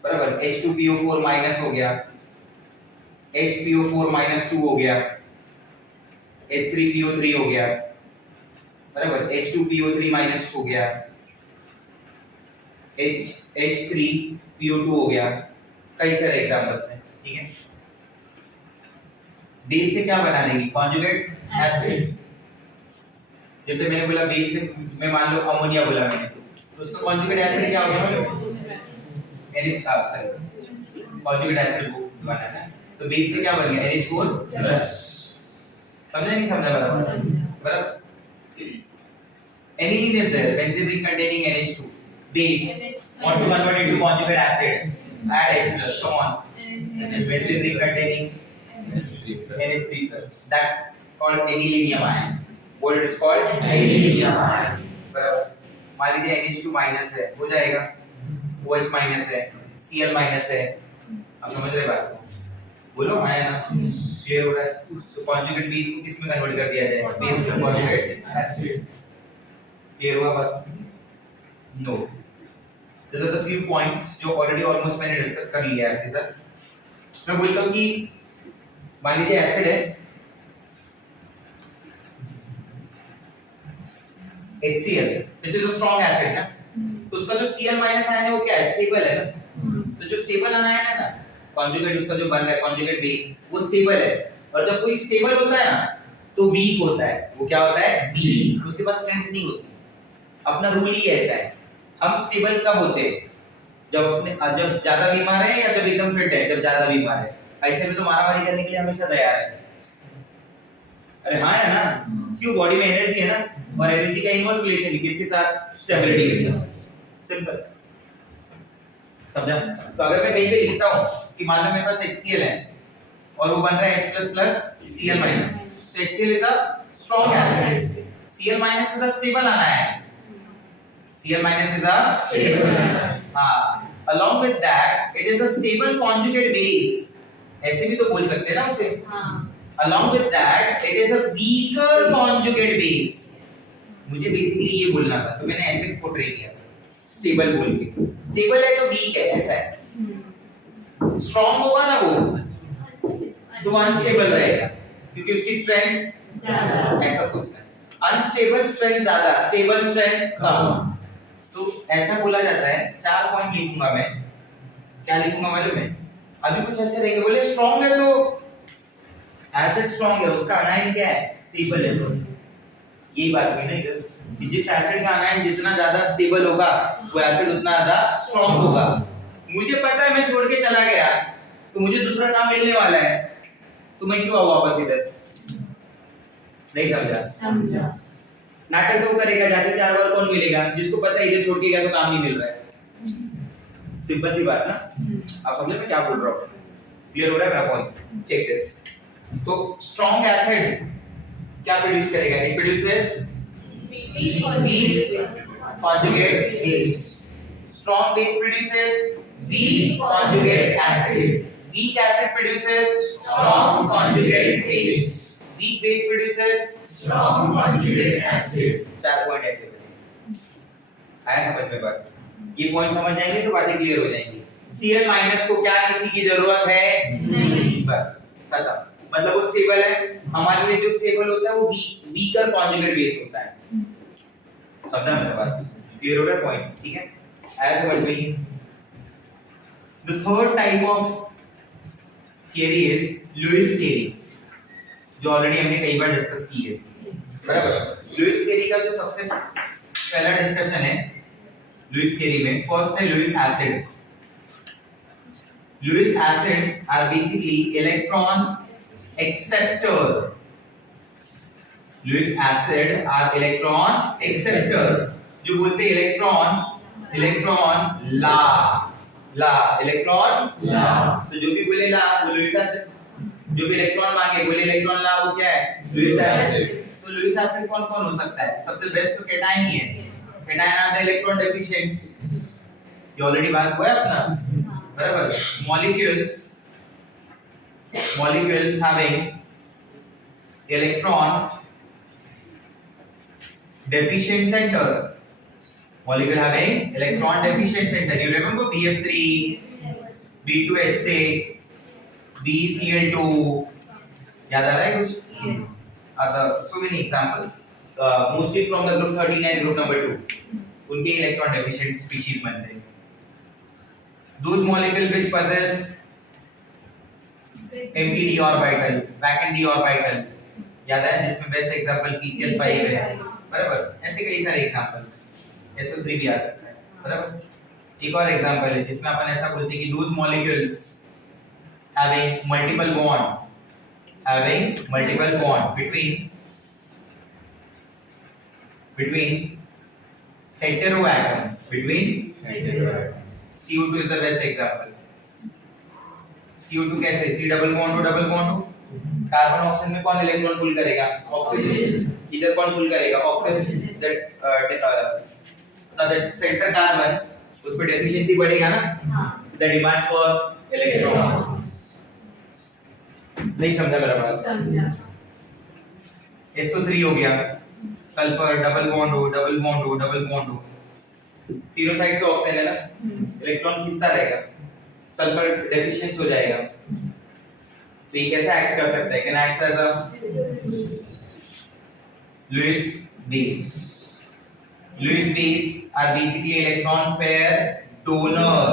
बराबर, H2PO4 माइनस हो गया, HPO4 माइनस 2 हो गया, H3PO3 हो गया, बराबर, H2PO3 माइनस हो गया, H3PO2 हो गया। कई सारे एग्जांपल्स हैं, ठीक है। बेस से क्या बना लेंगे कॉन्जुगेट एसिड। जैसे मैंने बोला बेस से, मैं मान लो अमोनिया बोला मैंने, तो उसका कॉन्जुगेट एसिड क्या हो गया, कॉन्जुगेट एसिड को बनाना है, तो बेस से क्या बन गया NH4 प्लस। समझा नहीं समझा बराबर? Aniline is there, benzene ring containing NH2, base, want to convert it to conjugate acid, add H plus, come on, benzene ring containing NH3 plus, that called anilinium ion. What it is called? Anilinium ion. बराबर, मान लीजिए NH2 minus है, हो जाएगा, OH minus है, Cl minus है, अब समझ रहे बात को? बोलो आया ना, क्लियर हो रहा है? तो कॉन्जुगेट बेस को किस में कन्वर्ट कर दिया जाए, बेस में कॉन्जुगेट एसिड। क्लियर हुआ बात? No, these are the few points जो ऑलरेडी ऑलमोस्ट मैंने डिस्कस कर लिया है आपके साथ। मैं बोलता हूँ कि मान लीजिए एसिड है HCl, which is a strong acid ना, तो उसका जो Cl माइनस आयन है वो क्या है, स्टेबल है ना। तो जो स्टेबल आयन है ना, कॉन्जुगेट उसका जो बन रहा है कॉन्जुगेट बेस, वो स्टेबल है, और जब कोई स्टेबल होता है ना तो वीक होता है। वो क्या होता है, वीक, उसके पास स्ट्रेंथ नहीं होती। अपना रूल ही ऐसा है, हम स्टेबल कब होते हैं, जब ज्यादा बीमार है या जब एकदम फिट है, जब ज्यादा बीमार है। ऐसे में तो मारामारी करने के लिए हमेशा तैयार है। अरे हाँ है ना, क्यों, बॉडी में एनर्जी है ना, और एनर्जी का इनवर्स रिलेशन है किसके साथ, स्टेबिलिटी के साथ। सिंपल, समझा? तो अगर मैं कहीं पे लिखता हूँ कि मान लो मेरे पास HCl है और वो बन रहा है H++ Cl-, तो HCl is a strong acid, Cl- is a stable anion, Cl- is a stable हाँ, along with that it is a stable conjugate base, ऐसे भी तो बोल सकते हैं ना उसे। along with that it is a weaker conjugate base। मुझे बेसिकली ये बोलना था, तो मैंने ऐसे पोर्ट्रे किया, स्टेबल बोल के, स्टेबल है तो वीक है ऐसा है, स्ट्रॉन्ग होगा ना वो तो अनस्टेबल रहेगा क्योंकि उसकी स्ट्रेंथ ज्यादा। ऐसा सोचना है, अनस्टेबल स्ट्रेंथ ज्यादा, स्टेबल स्ट्रेंथ कम। तो ऐसा बोला जाता है, 4 पॉइंट लिखूंगा मैं, क्या लिखूंगा मालूम है, अभी कुछ ऐसे रहेंगे, बोले स्ट्रॉन्ग है तो एसिड स्ट्रॉन्ग है, उसका अनायन क्या है, स्टेबल है, तो यही बात हुई ना इधर कि जिस एसिड का अनायन जितना ज्यादा स्टेबल होगा वो एसिड उतना ज्यादा स्ट्रॉन्ग होगा। मुझे पता है मैं छोड़ के चला गया तो मुझे दूसरा काम मिलने वाला है, तो मैं क्यों आऊं वापस इधर, नहीं समझा, समझा। नाटक तो करेगा, जाके 4 बार कौन मिलेगा, जिसको पता है इधर छोड़ के गया तो काम नहीं मिल रहा है, सिंपल सी बात ना, आप समझे मैं क्या बोल रहा हूँ, क्लियर हो रहा है मेरा पॉइंट, चेक दिस। तो स्ट्रॉन्ग एसिड क्या प्रोड्यूस करेगा, it produces weak conjugate base, strong base produces weak conjugate acid, weak acid produces strong conjugate base, weak base produces Strong conjugate acid. 4 point ऐसे बने, आया समझ में बात, ये पॉइंट समझ जाएंगे तो बातें क्लियर हो जाएंगी। Cl माइनस को क्या किसी की जरूरत है, नहीं। बस खत्म, मतलब वो स्टेबल है, हमारे लिए जो स्टेबल होता है वो वीकर कॉन्जुगेट बेस होता है, समझा मेरा बात, क्लियर हो रहा है पॉइंट, ठीक है, आया समझ में। The third type of theory is Lewis theory, जो ऑलरेडी हमने कई बार डिस्कस की है, बराबर। लुईस थियरी का जो सबसे पहला डिस्कशन है लुईस थियरी में, फर्स्ट है Lewis acid. Lewis acid are basically electron acceptor, Lewis acid are electron acceptor, जो बोलते इलेक्ट्रॉन ला इलेक्ट्रॉन ला। तो जो भी बोले ला वो लुईस एसिड, जो भी इलेक्ट्रॉन मांगे बोले इलेक्ट्रॉन ला वो क्या है, लुईस एसिड। तो लुईस एसिड कौन कौन हो सकता है, सबसे बेस्ट तो कैटायन ही है, cation are the electron deficient, ये ऑलरेडी बात हुआ है अपना, बराबर। Molecules having electron deficient center, molecule having electron deficient center, you remember BF3, B2H6, BeCl2, याद आ रहा है कुछ, so many examples, mostly from the group 13 and group number 2, उनके electron deficient species बनते हैं। Those molecule which possess empty d orbital, vacant d orbital, याद है, जिसमें बेस्ट एग्जांपल PCl5 है, बराबर। ऐसे कई सारे एग्जांपल्स, SO3 भी आ सकता है, बराबर। एक और एग्जांपल है जिसमें अपन ऐसा बोलते हैं कि those molecules having multiple bond between heteroatom, CO2 is the best example। CO2 कैसे, C डबल बॉन्ड हो, कार्बन ऑक्सीजन में कौन इलेक्ट्रॉन पुल करेगा, ऑक्सीजन, इधर कौन पुल करेगा, ऑक्सीजन, दैट सेंटर कार्बन, उस पे डेफिशिएंसी बढ़ेगा ना, द डिमांड्स फॉर इलेक्ट्रॉन, नहीं समझा मेरा बात, समझा। SO3 हो गया, सल्फर डबल बॉन्ड हो, तीनों साइड से ऑक्सीजन है ना, इलेक्ट्रॉन खींचता रहेगा, सल्फर डेफिशिएंट हो जाएगा, तो ये कैसे एक्ट कर सकता है, can act as a Lewis base are basically electron pair donor,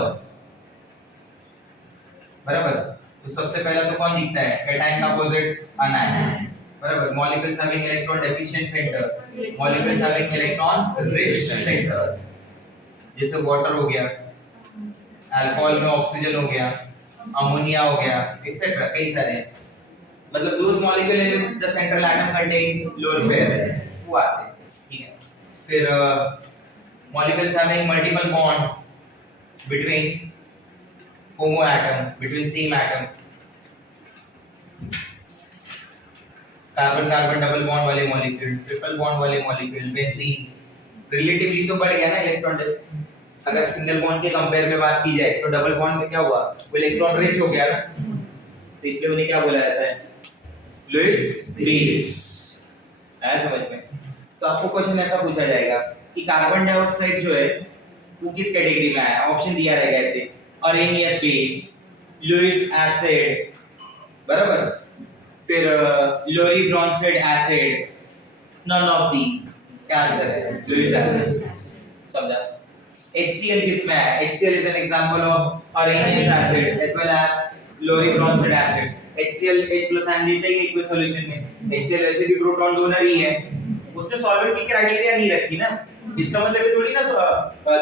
बराबर। तो सबसे पहला तो कौन दिखता है, कैटायन का अपोजिट अनायन, बराबर। Molecules having electron deficient centre, molecules having electron rich centre, जैसे वाटर हो गया, अल्कोहल में ऑक्सीजन हो गया, अमोनिया हो गया, एक्सेट्रा, कई सारे, मतलब those molecule in which the central atom contains lone pair, वो आते हैं, ठीक है। फिर molecules having multiple bond between homo atom, between same atom, carbon double bond वाले मॉलिक्यूल, ट्रिपल बॉन्ड वाले मॉलिक्यूल, बेंजीन, रिलेटिवली तो बढ़ गया ना इलेक्ट्रॉन, अगर सिंगल बॉन्ड के कंपेयर में बात की जाए तो डबल बॉन्ड में क्या हुआ, वो इलेक्ट्रॉन रिच हो गया ना, तो इसलिए उन्हें क्या बोला जाता है, लुईस बेस, आया समझ में। तो आपको क्वेश्चन ऐसा पूछा जाएगा कि कार्बन डाइऑक्साइड जो है वो किस कैटेगरी में आया? ऑप्शन दिया रहेगा ऐसे, अरेनियस बेस, लुईस एसिड, बराबर, फिर Lowry Bronsted acid, none of these, क्या आंसर है? Lewis acid. समझा? HCl किसमें है? HCl is an example of areneous acid as well as Lowry Bronsted acid. HCl H plus ion देता है aqueous solution में। HCl वैसे भी प्रोटॉन डोनर ही है, उसने सॉल्वेंट की क्राइटेरिया नहीं रखी ना, इसका मतलब ये थोड़ी ना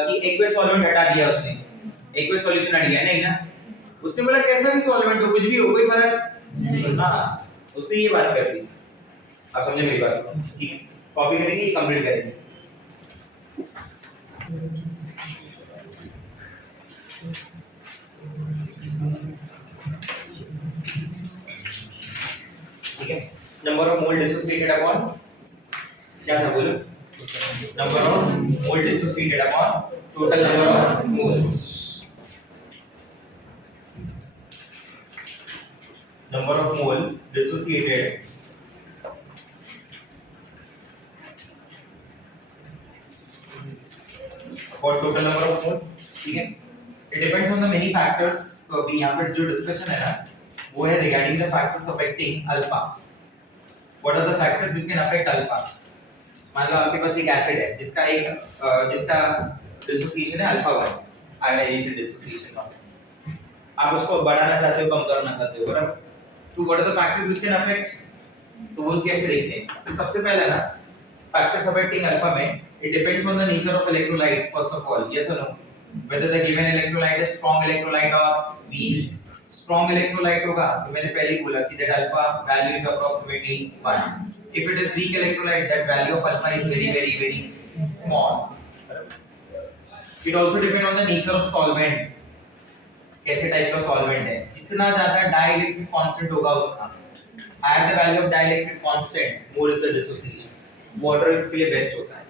कि एक्वस सॉल्वेंट हटा दिया उसने, एक्वस सॉल्यूशन हट गया, नहीं ना, उसने बोला कैसा भी सॉल्वेंट हो, कुछ भी हो, कोई फर्क नहीं। हाँ, उसने ये बात कर दी। आप समझे मेरी बात? ठीक, कॉपी करेंगे, कंप्लीट करेंगे। ठीक है, number of mole dissociated upon, क्या था बोलो? Number of mole dissociated upon total number of moles. Number of mole dissociated और टोटल नंबर ऑफ मोल। ठीक है, it depends on the many factors. तो अभी यहाँ पर जो डिस्कशन है ना, वो है regarding the factors affecting alpha. What are the factors which can affect alpha? मान लो आपके पास एक एसिड है जिसका डिसोसिएशन है अल्फा 1, आयोनाइजेशन डिसोसिएशन नॉट। आप उसको बढ़ाना चाहते हो, कम करना चाहते हो, बराबर? तो what are the factors which can affect, तो वो कैसे देखते हैं? तो सबसे पहला ना, फैक्टर्स अफेक्टिंग अल्फा में it depends on the nature of electrolyte first of all, yes or no, whether the given electrolyte is strong electrolyte or weak. Strong electrolyte होगा तो मैंने पहले ही बोला कि that alpha value is approximately 1. If it is weak electrolyte, that value of alpha is very very very small. It also depend on the nature of solvent, कैसे type का solvent है। जितना ज्यादा डाइलेक्ट्रिक कांस्टेंट होगा उसका, higher the value of dielectric constant, more is the dissociation. Water इसके लिए best होता है,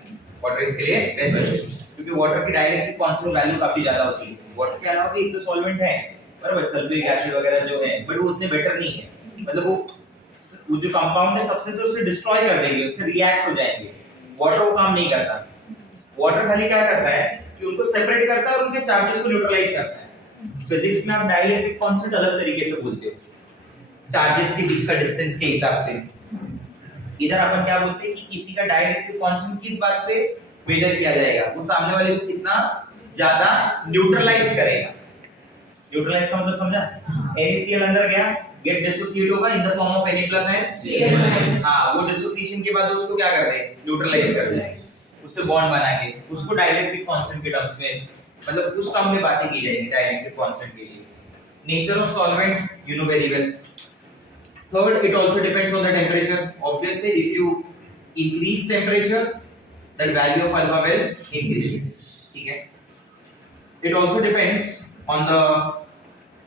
वाटर इसके लिए बेस्ट होता है क्योंकि वाटर की डाइलेक्ट्रिक कांस्टेंट वैल्यू काफी ज्यादा होती है। वाटर के अलावा भी एक तो सॉल्वेंट है, बराबर, सल्फ्यूरिक एसिड वगैरह जो है, बट वो उतने बेटर नहीं है, मतलब वो जो कंपाउंड है सब्सटेंस उसे डिस्ट्रॉय कर देंगे, उससे रिएक्ट हो जाएंगे। वाटर वो काम नहीं करता। वाटर खाली क्या करता है कि उनको सेपरेट करता है और उनके चार्जेस को न्यूट्रलाइज करता है। फिजिक्स में आप डाइलेक्ट्रिक कांस्टेंट अलग तरीके से बोलते हो, चार्जेस के बीच का डिस्टेंस के हिसाब से। इधर अपन क्या बोलते हैं कि किसी का डाइलेक्ट्रिक कांस्टेंट किस बात से मेजर किया जाएगा, वो सामने वाले को कितना ज्यादा न्यूट्रलाइज करेगा। न्यूट्रलाइज का मतलब समझा? NaCl अंदर गया, गेट डिसोसिएट होगा in the form of Na+Cl। हां, वो डिसोसिएशन के बाद उसको क्या कर दे? न्यूट्रलाइज कर दे, उससे बॉन्ड बना के उसको डाइलेक्ट्रिक कांस्टेंट के टर्म्स में, मतलब उस टर्म में बातें की जाएगी डाइलेक्ट्रिक कांस्टेंट के लिए। Nature of solvent you know very well. Third, it also depends on the temperature. Obviously, if you increase temperature, the value of alpha will increase. ठीक है? It also depends on the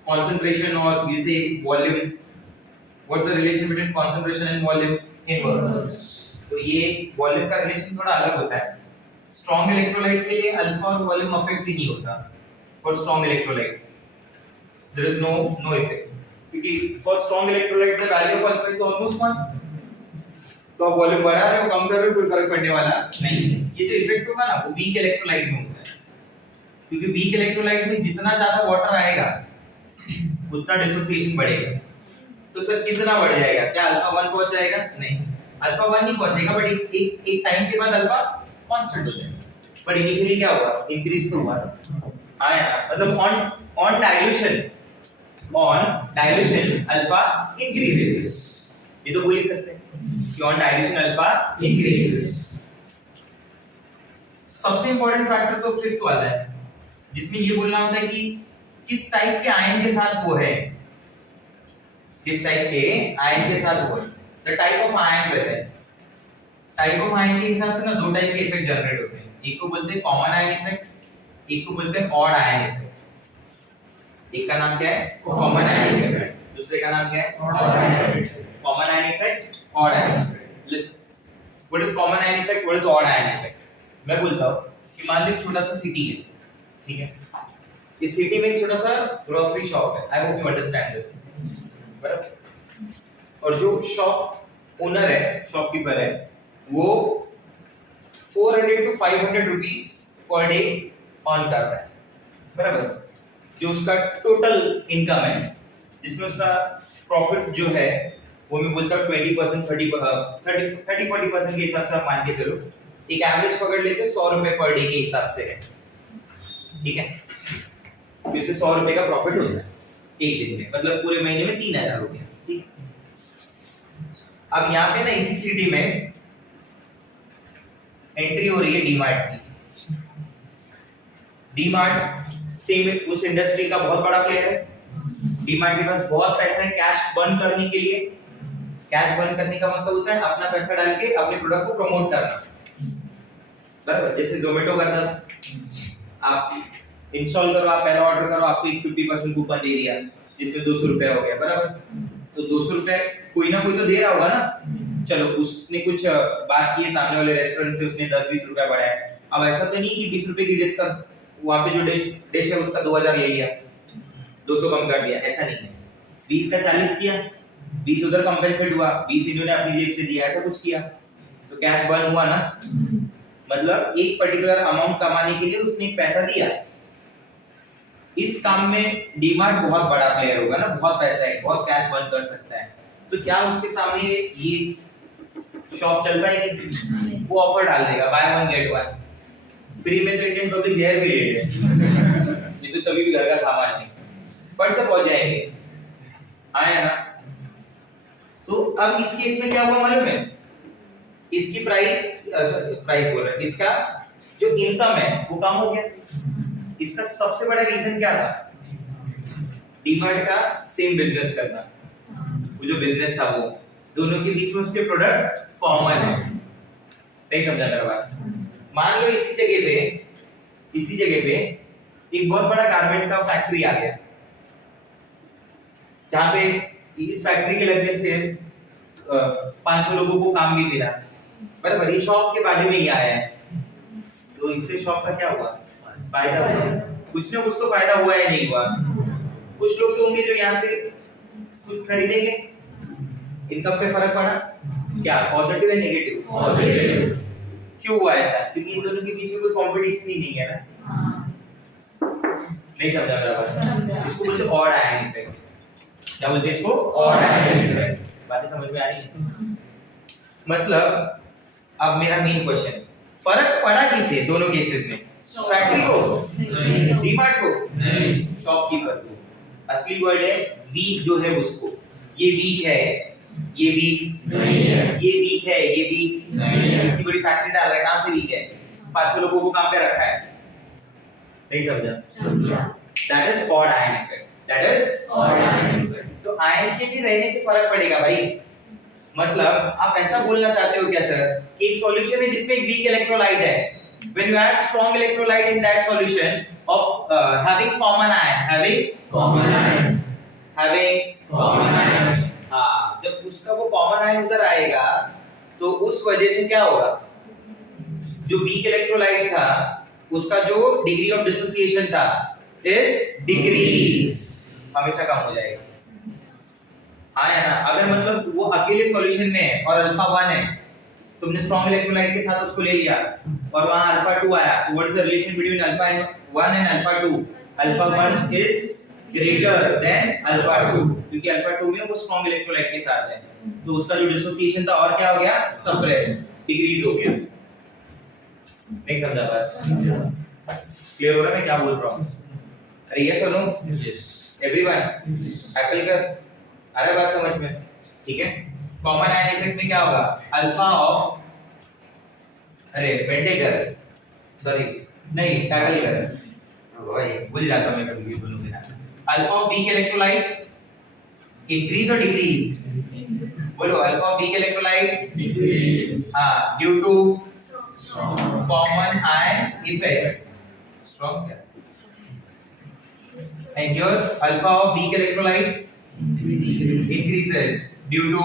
concentration or you say volume. What's the relation between concentration and volume? Inverse. तो ये volume का relation थोड़ा अलग होता है। Strong electrolyte के लिए alpha और volume affect ही नहीं होता। For strong electrolyte, there is no effect. क्योंकि for strong electrolyte the value of alpha is almost 1, तो आप वॉल्यूम बढ़ा रहे हो कम कर रहे हो कोई फर्क पड़ने वाला नहीं। ये जो इफेक्ट होगा ना वो वीक इलेक्ट्रोलाइट में होता है, क्योंकि वीक इलेक्ट्रोलाइट में जितना ज्यादा वाटर आएगा उतना डिसोसिएशन बढ़ेगा। तो सर कितना बढ़ जाएगा? क्या अल्फा 1 पहुंच जाएगा? नहीं, अल्फा 1 नहीं पहुंचेगा, बट एक टाइम के बाद अल्फा कांस्टेंट हो जाएगा। बट इनिशियली क्या हुआ? इंक्रीज तो हुआ। हां यार, मतलब ऑन डाइल्यूशन अल्फा इंक्रीजेस, ये तो बोल ही सकते हैं कि ऑन डाइल्यूशन अल्फा इंक्रीजेस। सबसे इंपॉर्टेंट फैक्टर तो फिफ्थ वाला है, जिसमें ये बोलना होता है कि किस टाइप के आयन के साथ वो है, किस टाइप के आयन के साथ वो है। The type of ion present, type of ion के हिसाब से ना दो टाइप के इफेक्ट जनरेट होते हैं। एक को बोलते हैं कॉमन आयन इफेक्ट, एक को बोलते हैं ऑड आयन इफेक्ट। एक का नाम क्या है? कॉमन आयन इफेक्ट, दूसरे का नाम क्या है? Odd ion effect. Common ion effect, odd ion effect. Listen, what is common ion effect, what is odd ion effect? मैं बोलता हूं कि मान लो एक छोटा सा सिटी है, ठीक है, इस सिटी में एक छोटा सा ग्रोसरी शॉप है। I hope you understand this, बराबर? और जो शॉप ओनर है, शॉपकीपर है, वो 400 to 500 rupees per day on कर रहा है, बराबर। जो उसका टोटल इनकम है, जिसमें उसका प्रॉफिट जो है वो मैं बोलता हूँ 20%, 30-40% के हिसाब से आप मान के चलो, एक एवरेज पकड़ लेते 100 रुपए पर डे के हिसाब से है, ठीक है। जिससे 100 रुपए का प्रॉफिट होता है एक दिन में, मतलब पूरे महीने में 3000 हो गया, ठीक है। अब यहाँ पे ना इसी सिटी में एंट्री हो रही है डीमार्ट की। डीमार्ट सेम उस इंडस्ट्री का बहुत बड़ा प्लेयर है। डीमार्ट के पास बहुत पैसा है कैश बर्न करने के लिए। कैश बर्न करने का मतलब होता है अपना पैसा डाल के अपने प्रोडक्ट को प्रमोट करना, बराबर। जैसे जोमेटो करता था, आप इंस्टॉल करो, आप पहला ऑर्डर करो, आपको एक 50% कूपन दे दिया जिसमें 200 रुपए हो गया, बराबर। तो 200 रुपए कोई ना कोई तो दे रहा होगा ना। चलो उसने कुछ बात की है सामने वाले रेस्टोरेंट से, उसने 10-20 रुपए बढ़ाया। अब ऐसा तो नहीं कि 20 रुपए की डिश का वहां पे जो डिश है उसका 2000 ले लिया, 200 कम कर दिया, ऐसा नहीं है। 20 का 40 किया, 20 उधर कंपेंसेट हुआ, 20 इन्होंने अपनी जेब से दिया, ऐसा कुछ किया तो कैश बर्न हुआ ना। मतलब एक पर्टिकुलर अमाउंट कमाने के लिए उसने एक पैसा दिया। इस काम में डीमार्ट बहुत बड़ा प्लेयर होगा ना, बहुत पैसा है, बहुत कैश बर्न कर सकता है, तो क्या उसके सामने ये शॉप चल पाएगी? वो ऑफर डाल देगा by one get one free में, तो इंडियन पब्लिक जहर भी ले ले ये तो तभी भी घर का सामान है, फट से पहुंच जाएंगे, आया ना। तो अब इस केस में क्या हुआ मालूम है? इसकी प्राइस बोल रहा है, इसका जो इनकम है वो कम हो गया। इसका सबसे बड़ा रीजन क्या था? डीमार्ट का सेम बिजनेस करना, वो जो बिजनेस था वो दोनों के बीच में उसके प्रोडक्ट कॉमन है। नहीं समझा मेरा बात? मान लो इसी जगह पे एक बहुत बड़ा गारमेंट का फैक्ट्री आ गया, जहां पे इस फैक्ट्री के लगने से 500 लोगों को काम भी मिला, बराबर। ये शॉप के बाजू में ही आया है, तो इससे शॉप का क्या हुआ? फायदा हुआ। कुछ ना कुछ तो फायदा हुआ या नहीं हुआ? कुछ लोग तो होंगे जो यहाँ से कुछ खरीदेंगे, इनकम पे फर्क पड़ा, क्या पॉजिटिव है नेगेटिव? पॉजिटिव। क्यों हुआ ऐसा? क्योंकि इन दोनों के बीच में कोई कंपटीशन ही नहीं है ना। नहीं समझा मेरा बात? इसको बोलते हैं ऑड आयन इफेक्ट। क्या बोलते हैं इसको? Odd ion effect. बातें समझ में आ रही है? मतलब अब मेरा मेन क्वेश्चन, फर्क पड़ा किसे दोनों केसेस में? फैक्ट्री को? डीमार्ट को? शॉपकीपर को। असली वर्ड है वीक जो है उसको। ये वीक है, ये वीक नहीं है, ये वीक है, ये वीक नहीं है। इतनी बड़ी फैक्ट्री डाल रहा है, कहां से वीक है? 500 लोगों को काम पे रखा है। नहीं समझा? समझा। That is odd ion effect, that is odd ion effect. तो आयन के भी रहने से फर्क पड़ेगा भाई। मतलब आप ऐसा बोलना चाहते हो क्या सर कि एक सॉल्यूशन है जिसमें एक वीक इलेक्ट्रोलाइट है, when you add strong electrolyte in that solution of having common common ion. हाँ, जब उसका वो कॉमन आयन उधर आएगा तो उस वजह से क्या होगा? जो वीक इलेक्ट्रोलाइट था उसका जो डिग्री ऑफ डिसोसिएशन था इज डिक्रीज, हमेशा कम हो जाएगा। हाँ है ना? अगर मतलब वो अकेले सॉल्यूशन में है और अल्फा 1 है, तुमने स्ट्रॉन्ग इलेक्ट्रोलाइट के साथ उसको ले लिया और वहां अल्फा 2 आया, what is the relation between alpha 1 and alpha 2? Alpha 1 is greater than alpha 2, क्योंकि अल्फा 2 में वो स्ट्रॉन्ग इलेक्ट्रोलाइट के साथ है, तो उसका जो डिसोसिएशन था और क्या हो गया? सप्रेस, डिक्रीज हो गया। नहीं समझा बात? क्लियर हो रहा है मैं क्या बोल रहा हूँ? अरे यस और नो? एवरीवन टैकल कर, आ रहा है बात समझ में? ठीक है। कॉमन आयन इफेक्ट में क्या होगा? अल्फा ऑफ, अरे बेंडेकर, सॉरी नहीं टैकल कर, भाई भूल जाता हूं मैं कभी भी बोलूंगा ना। Alpha of weak electrolyte increase और डिक्रीज? बोलो, alpha of weak electrolyte decrease. हाँ, due to common ion effect, strong क्या? And your alpha of weak electrolyte increases due to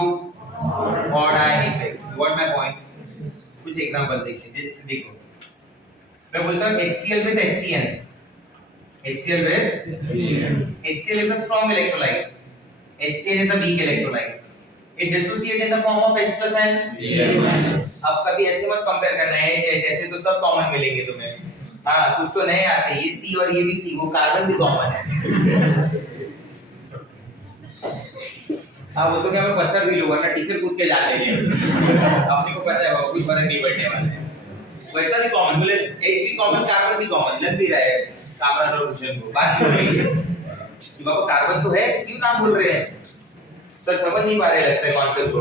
odd ion effect. You got my point? कुछ example देखिए, जैसे देखो मैं बोलता हूँ HCl with HCN. HCl is a strong electrolyte, HCN is a weak electrolyte. It dissociate in the form of H plus and Cl minus. अब कभी ऐसे मत कंपेयर करना है, जैसे तो सब कॉमन मिलेंगे तुम्हें, हाँ कुछ तो नए आते हैं, ये सी और ये भी सी, वो कार्बन भी कॉमन है। हाँ वो तो क्या मैं पत्थर भी लूँ वरना टीचर कूद के जाते हैं। अपने को पता है वो कुछ फर्क नहीं पड़ने वाला है। वैसा भी कॉमन बोले, H भी कॉमन, कार्बन भी कॉमन, लग भी रहा है कामरान और भूषण को, बात हो रही है कि बाबा कार्बन तो है, क्यों नाम बोल रहे हैं सर, समझ नहीं पा रहे लगता है कॉन्सेप्ट को।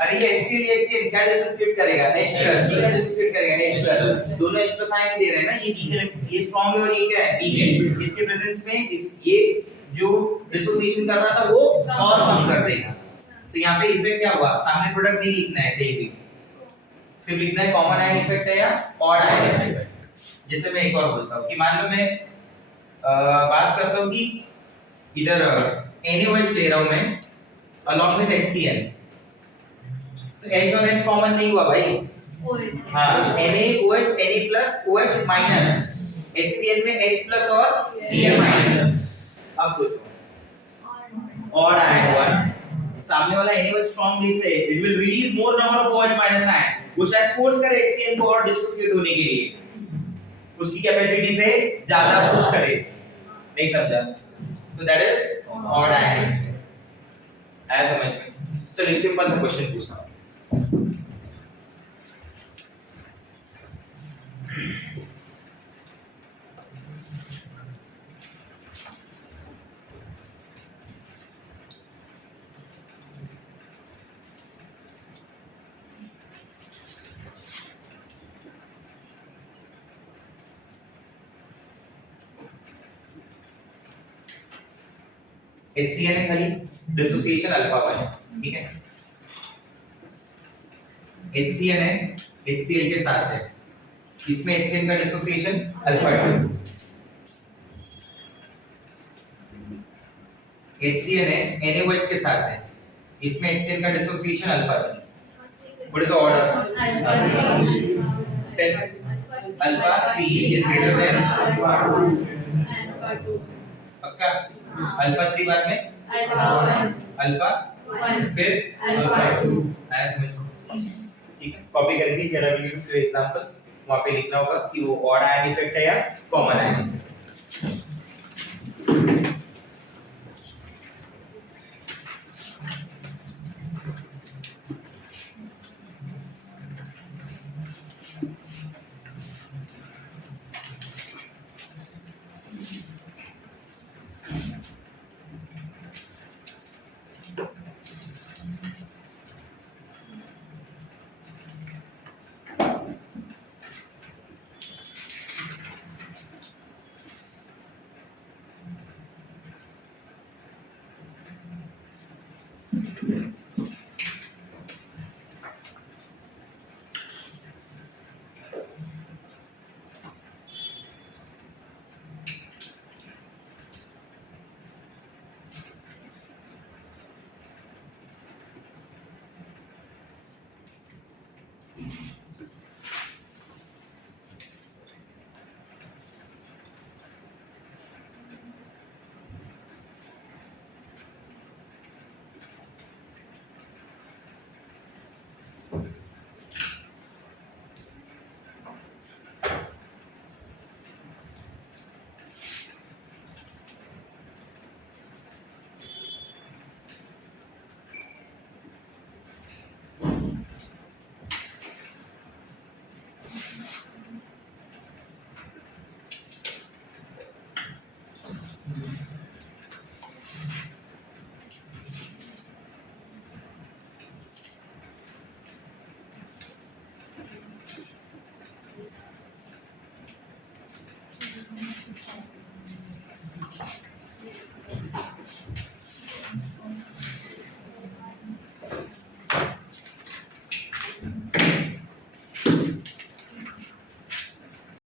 अरे ये HCl क्या डिसोसिएट करेगा, H प्लस, ये क्या डिसोसिएट करेगा, H प्लस, दोनों H प्लस आयन दे रहे हैं ना, ये वीक, ये स्ट्रांग है और ये क्या है, वीक है। इसके प्रेजेंस में इस ये जो डिसोसिएशन कर रहा था वो और कम कर देगा। तो यहाँ पे इफेक्ट क्या हुआ, सामने प्रोडक्ट नहीं लिखना है कहीं भी, सिर्फ लिखना है कॉमन आयन इफेक्ट है या ऑड आयन इफेक्ट है। जैसे मैं एक और बोलता हूँ कि मान लो मैं बात करता हूँ कि इधर NaOH ले रहा हूँ मैं along with HCl, तो H और H कॉमन नहीं हुआ भाई। हाँ NaOH Na plus OH minus, HCl में H प्लस और Cl माइनस। अब सोचो ऑड आयन हुआ, सामने वाला NaOH स्ट्रांग बेस है, it will release more number of OH minus ion, वो शायद फोर्स करे HCl को और डिसोसिएट होने के लिए, उसकी कैपेसिटी से ज्यादा पुश करे, नहीं समझा? तो दैट इज ऑड आयन। आया समझ में? चलो एक सिंपल सा क्वेश्चन पूछता हूं। HCl है खाली, डिसोसिएशन अल्फा 1, ठीक है? HCl है, HCl के साथ है, इसमें HCl का डिसोसिएशन अल्फा 2, HCl है NaOH के साथ है, इसमें HCl का dissociation alpha 3। What is the order? Alpha 3 is greater than alpha 2, पक्का? अल्फा 3 बाद में अल्फा 1, फिर अल्फा 2। आया समझ में? ठीक है, कॉपी करके जरा वीडियो में फिर एग्जांपल्स वहां पे लिखना होगा कि वो ऑड आयन इफेक्ट है या कॉमन आयन।